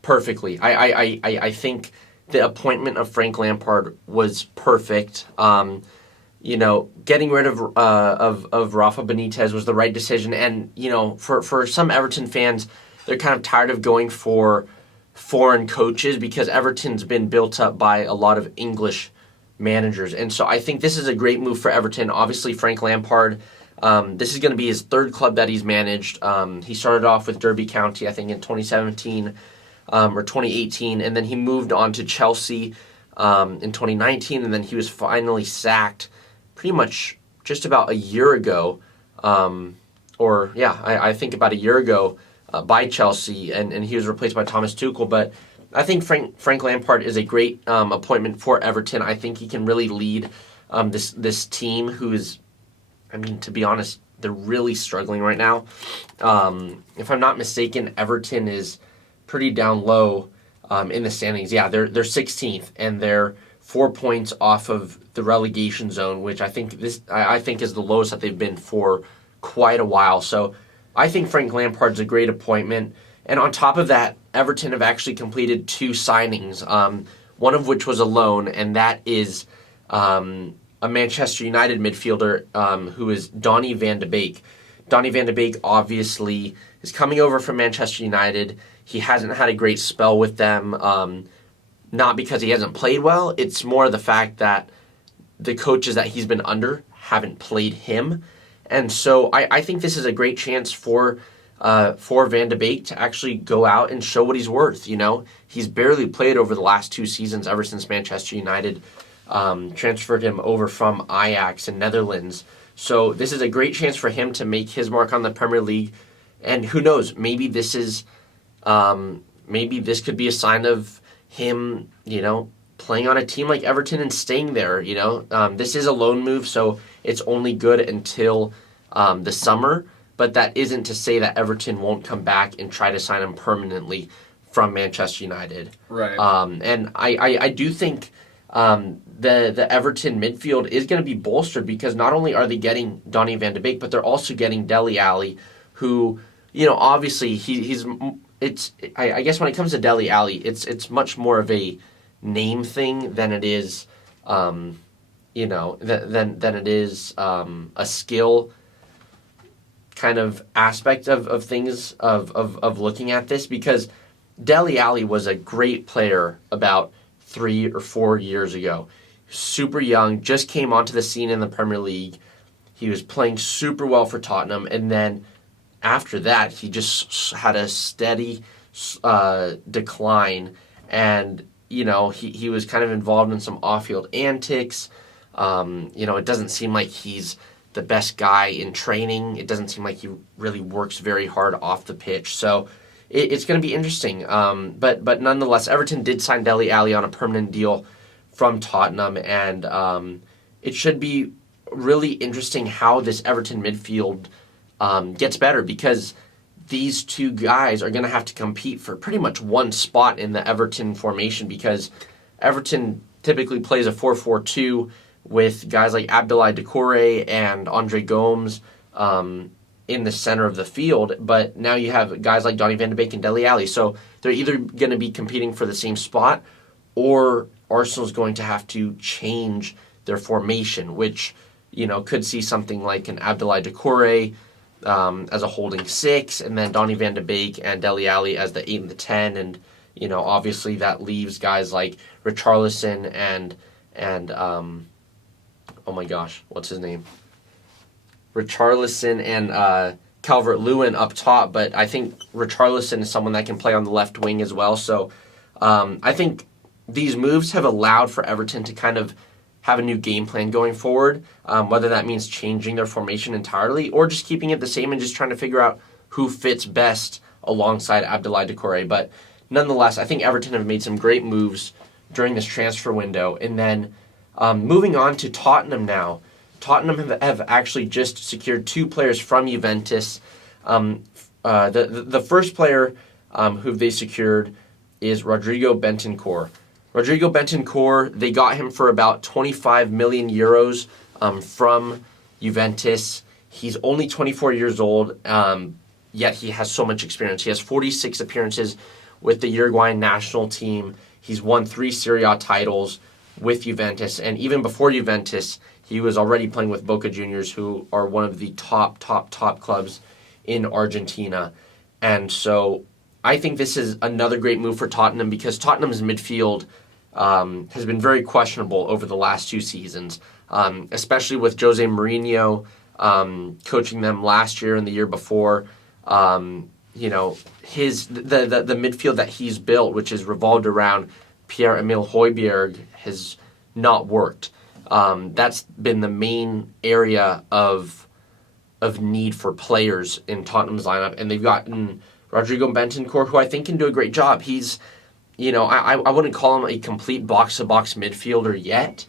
perfectly. I think the appointment of Frank Lampard was perfect. Getting rid of Rafa Benitez was the right decision. And, for some Everton fans, they're kind of tired of going for foreign coaches because Everton's been built up by a lot of English managers. And so I think this is a great move for Everton. Obviously, Frank Lampard, this is going to be his 3rd club that he's managed. He started off with Derby County, I think, in 2017 or 2018, and then he moved on to Chelsea in 2019, and then he was finally sacked pretty much just about a year ago, I think about a year ago by Chelsea, and he was replaced by Thomas Tuchel. But I think Frank Lampard is a great appointment for Everton. I think he can really lead this team who is, to be honest, they're really struggling right now. If I'm not mistaken, Everton is pretty down low in the standings. Yeah, they're 16th, and they're 4 points off of the relegation zone, which I think is the lowest that they've been for quite a while. So I think Frank Lampard's a great appointment. And on top of that, Everton have actually completed 2 signings, one of which was a loan, and that is a Manchester United midfielder who is Donny van de Beek. Donny van de Beek obviously is coming over from Manchester United. He hasn't had a great spell with them, not because he hasn't played well. It's more the fact that the coaches that he's been under haven't played him. And so I think this is a great chance for Van de Beek to actually go out and show what he's worth. He's barely played over the last 2 seasons ever since Manchester United transferred him over from Ajax in Netherlands. So this is a great chance for him to make his mark on the Premier League. And who knows, maybe this could be a sign of him, playing on a team like Everton and staying there. This is a loan move, so it's only good until the summer. But that isn't to say that Everton won't come back and try to sign him permanently from Manchester United. Right. And I do think the Everton midfield is going to be bolstered because not only are they getting Donny van de Beek, but they're also getting Dele Alli, who, obviously I guess when it comes to Dele Alli, it's much more of a name thing than it is, than it is a skill kind of aspect of things of looking at this, because Dele Alli was a great player about 3 or 4 years ago. Super young, just came onto the scene in the Premier League. He was playing super well for Tottenham, and then after that, he just had a steady decline, and he was kind of involved in some off-field antics. It doesn't seem like he's the best guy in training. It doesn't seem like he really works very hard off the pitch. So it's going to be interesting. But nonetheless, Everton did sign Dele Alli on a permanent deal from Tottenham, and it should be really interesting how this Everton midfield gets better, because these 2 guys are going to have to compete for pretty much one spot in the Everton formation, because Everton typically plays a 4-4-2 with guys like Abdoulaye Doucouré and Andre Gomes in the center of the field, but now you have guys like Donny van de Beek and Dele Alli, so they're either going to be competing for the same spot, or Arsenal's going to have to change their formation, which could see something like an Abdoulaye Doucouré as a holding 6, and then Donny van de Beek and Dele Alli as the 8 and the 10, and obviously that leaves guys like Richarlison and oh my gosh, what's his name? Richarlison and Calvert-Lewin up top, but I think Richarlison is someone that can play on the left wing as well. So I think these moves have allowed for Everton to kind of have a new game plan going forward, whether that means changing their formation entirely or just keeping it the same and just trying to figure out who fits best alongside Abdoulaye Doucouré. But nonetheless, I think Everton have made some great moves during this transfer window. And then moving on to Tottenham now. Tottenham have actually just secured 2 players from Juventus. The first player who they secured is Rodrigo Bentancur. Rodrigo Bentancur, they got him for about 25 million euros from Juventus. He's only 24 years old, yet he has so much experience. He has 46 appearances with the Uruguayan national team. He's won 3 Serie A titles with Juventus, and even before Juventus, he was already playing with Boca Juniors, who are one of the top clubs in Argentina. And so I think this is another great move for Tottenham, because Tottenham's midfield has been very questionable over the last 2 seasons, especially with Jose Mourinho coaching them last year and the year before. The midfield that he's built, which is revolved around Pierre-Emile Højbjerg, has not worked. That's been the main area of need for players in Tottenham's lineup, and they've gotten Rodrigo Bentancur, who I think can do a great job. He's, I wouldn't call him a complete box-to-box midfielder yet,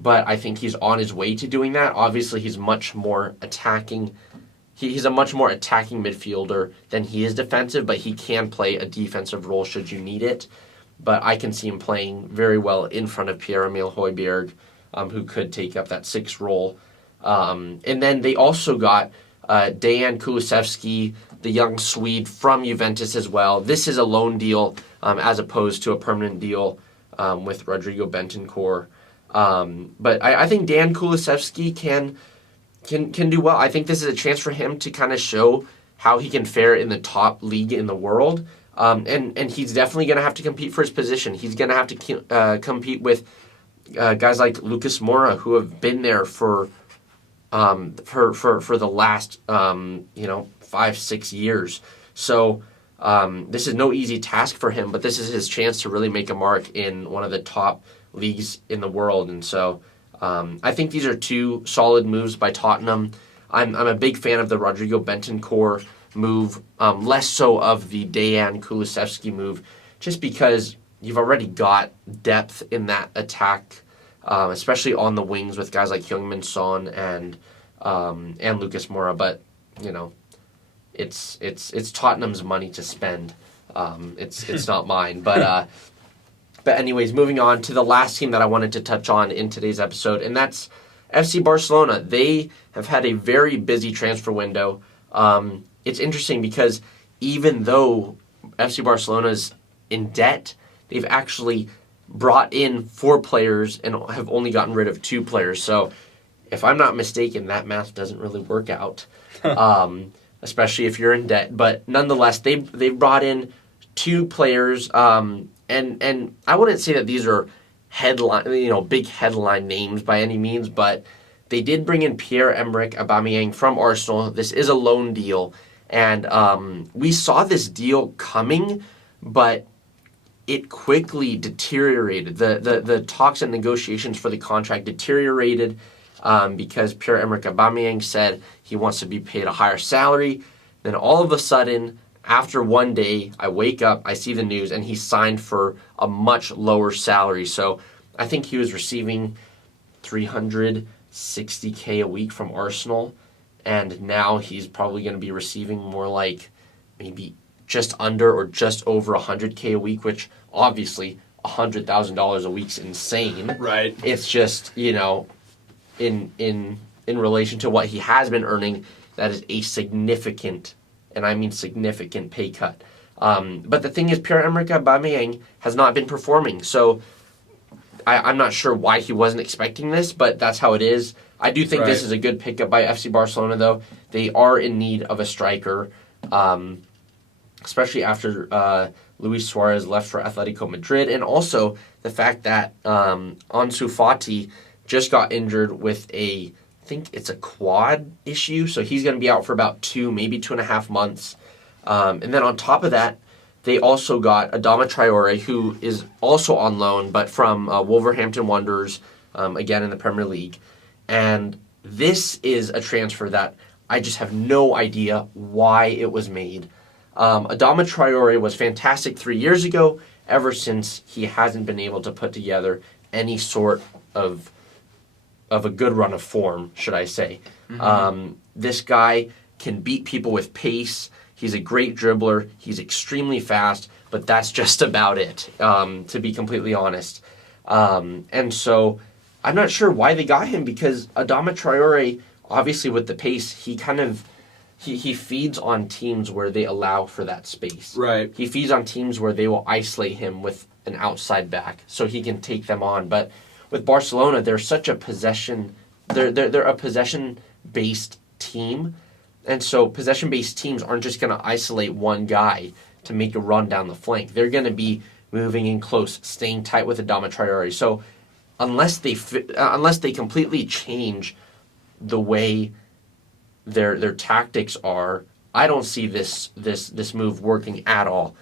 but I think he's on his way to doing that. Obviously, he's much more attacking. He's a much more attacking midfielder than he is defensive, but he can play a defensive role should you need it. But I can see him playing very well in front of Pierre-Emile Højbjerg, who could take up that 6 role. And then they also got Dejan Kulusevski, the young Swede from Juventus as well. This is a loan deal as opposed to a permanent deal with Rodrigo Bentancur. But I think Dan Kulusevski can do well. I think this is a chance for him to kind of show how he can fare in the top league in the world. And he's definitely going to have to compete for his position. He's going to have to compete with guys like Lucas Moura, who have been there for the last 5-6 years. So this is no easy task for him, but this is his chance to really make a mark in one of the top leagues in the world. And so I think these are 2 solid moves by Tottenham. I'm a big fan of the Rodrigo Bentancur move, less so of the Dejan Kulusevski move, just because you've already got depth in that attack, especially on the wings with guys like Heung-min Son and Lucas Moura. But it's Tottenham's money to spend. It's not mine. But anyways, moving on to the last team that I wanted to touch on in today's episode, and that's FC Barcelona. They have had a very busy transfer window. It's interesting because even though FC Barcelona's in debt, they've actually brought in 4 players and have only gotten rid of 2 players. So if I'm not mistaken, that math doesn't really work out, especially if you're in debt. But nonetheless, they've brought in 2 players, and I wouldn't say that these are big headline names by any means, but they did bring in Pierre-Emerick Aubameyang from Arsenal. This is a loan deal, and we saw this deal coming, but it quickly deteriorated. The talks and negotiations for the contract deteriorated because Pierre-Emerick Aubameyang said he wants to be paid a higher salary. Then all of a sudden, after one day, I wake up, I see the news, and he signed for a much lower salary. So I think he was receiving $360K a week from Arsenal, and now he's probably going to be receiving more like maybe just under or just over $100K a week, which obviously $100,000 a week's insane. Right. It's just, in relation to what he has been earning, that is a significant, and I mean significant, pay cut. But the thing is, Pierre-Emerick Aubameyang has not been performing, so I'm not sure why he wasn't expecting this, but that's how it is. I do think this is a good pickup by FC Barcelona, though. They are in need of a striker, especially after Luis Suarez left for Atletico Madrid, and also the fact that Ansu Fati just got injured with I think it's a quad issue, so he's going to be out for about 2, maybe 2.5 months. And then on top of that, they also got Adama Traore, who is also on loan, but from Wolverhampton Wanderers, again in the Premier League. And this is a transfer that I just have no idea why it was made. Adama Traore was fantastic 3 years ago. Ever since, he hasn't been able to put together any sort of a good run of form, should I say. Mm-hmm. This guy can beat people with pace. He's a great dribbler. He's extremely fast, but that's just about it, to be completely honest. And so I'm not sure why they got him, because Adama Traore, obviously with the pace, he kind of he feeds on teams where they allow for that space. Right. He feeds on teams where they will isolate him with an outside back, so he can take them on. But with Barcelona, they're such a possession. They're a possession-based team, and so possession-based teams aren't just going to isolate one guy to make a run down the flank. They're going to be moving in close, staying tight with Adama Traore. So unless they completely change the way their tactics are, I don't see this move working at all.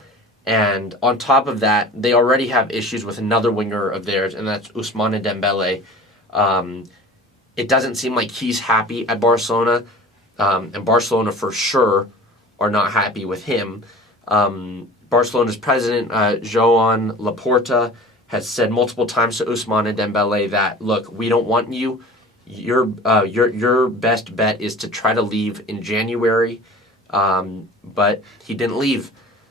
And on top of that, they already have issues with another winger of theirs, and that's Ousmane Dembele. It doesn't seem like he's happy at Barcelona, and Barcelona for sure are not happy with him. Barcelona's president, Joan Laporta, has said multiple times to Ousmane Dembele that, look, we don't want you. Your best bet is to try to leave in January, but he didn't leave.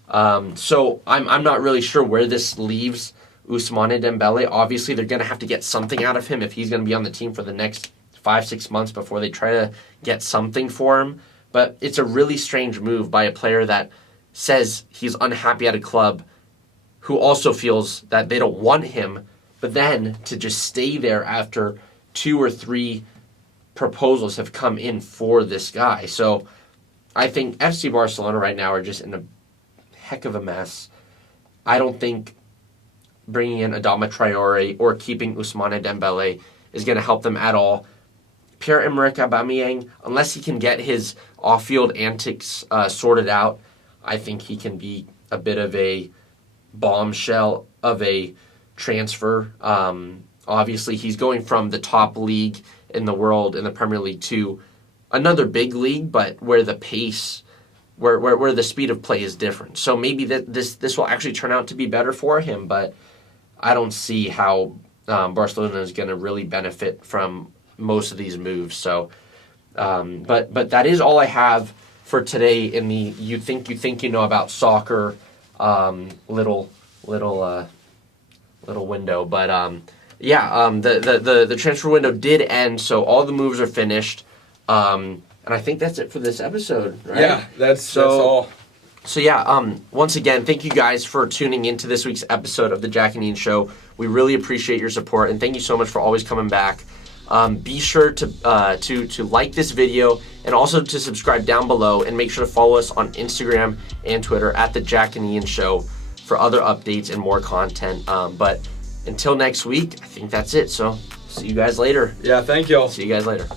So I'm not really sure where this leaves Ousmane Dembele. Obviously, they're going to have to get something out of him if he's going to be on the team for the next 5-6 months before they try to get something for him. But it's a really strange move by a player that says he's unhappy at a club, who also feels that they don't want him, but then to just stay there after 2 or 3 proposals have come in for this guy. So I think FC Barcelona right now are just in a heck of a mess. I don't think bringing in Adama Traore or keeping Ousmane Dembele is going to help them at all. Pierre-Emerick Aubameyang, unless he can get his off-field antics sorted out, I think he can be a bit of a bombshell of a transfer. Obviously, he's going from the top league in the world, in the Premier League, to another big league, but where the pace, where the speed of play is different. So maybe this will actually turn out to be better for him, but I don't see how Barcelona is going to really benefit from most of these moves. So, but that is all I have for today in the you think you know about soccer little window. But the transfer window did end, so all the moves are finished. And I think that's it for this episode, right? Yeah, that's all. So yeah, once again, thank you guys for tuning into this week's episode of the Jack and Ian Show. We really appreciate your support, and thank you so much for always coming back. Be sure to like this video and also to subscribe down below, and make sure to follow us on Instagram and Twitter at the Jack and Ian Show for other updates and more content. But until next week, I think that's it. So see you guys later. Yeah, thank y'all. See you guys later.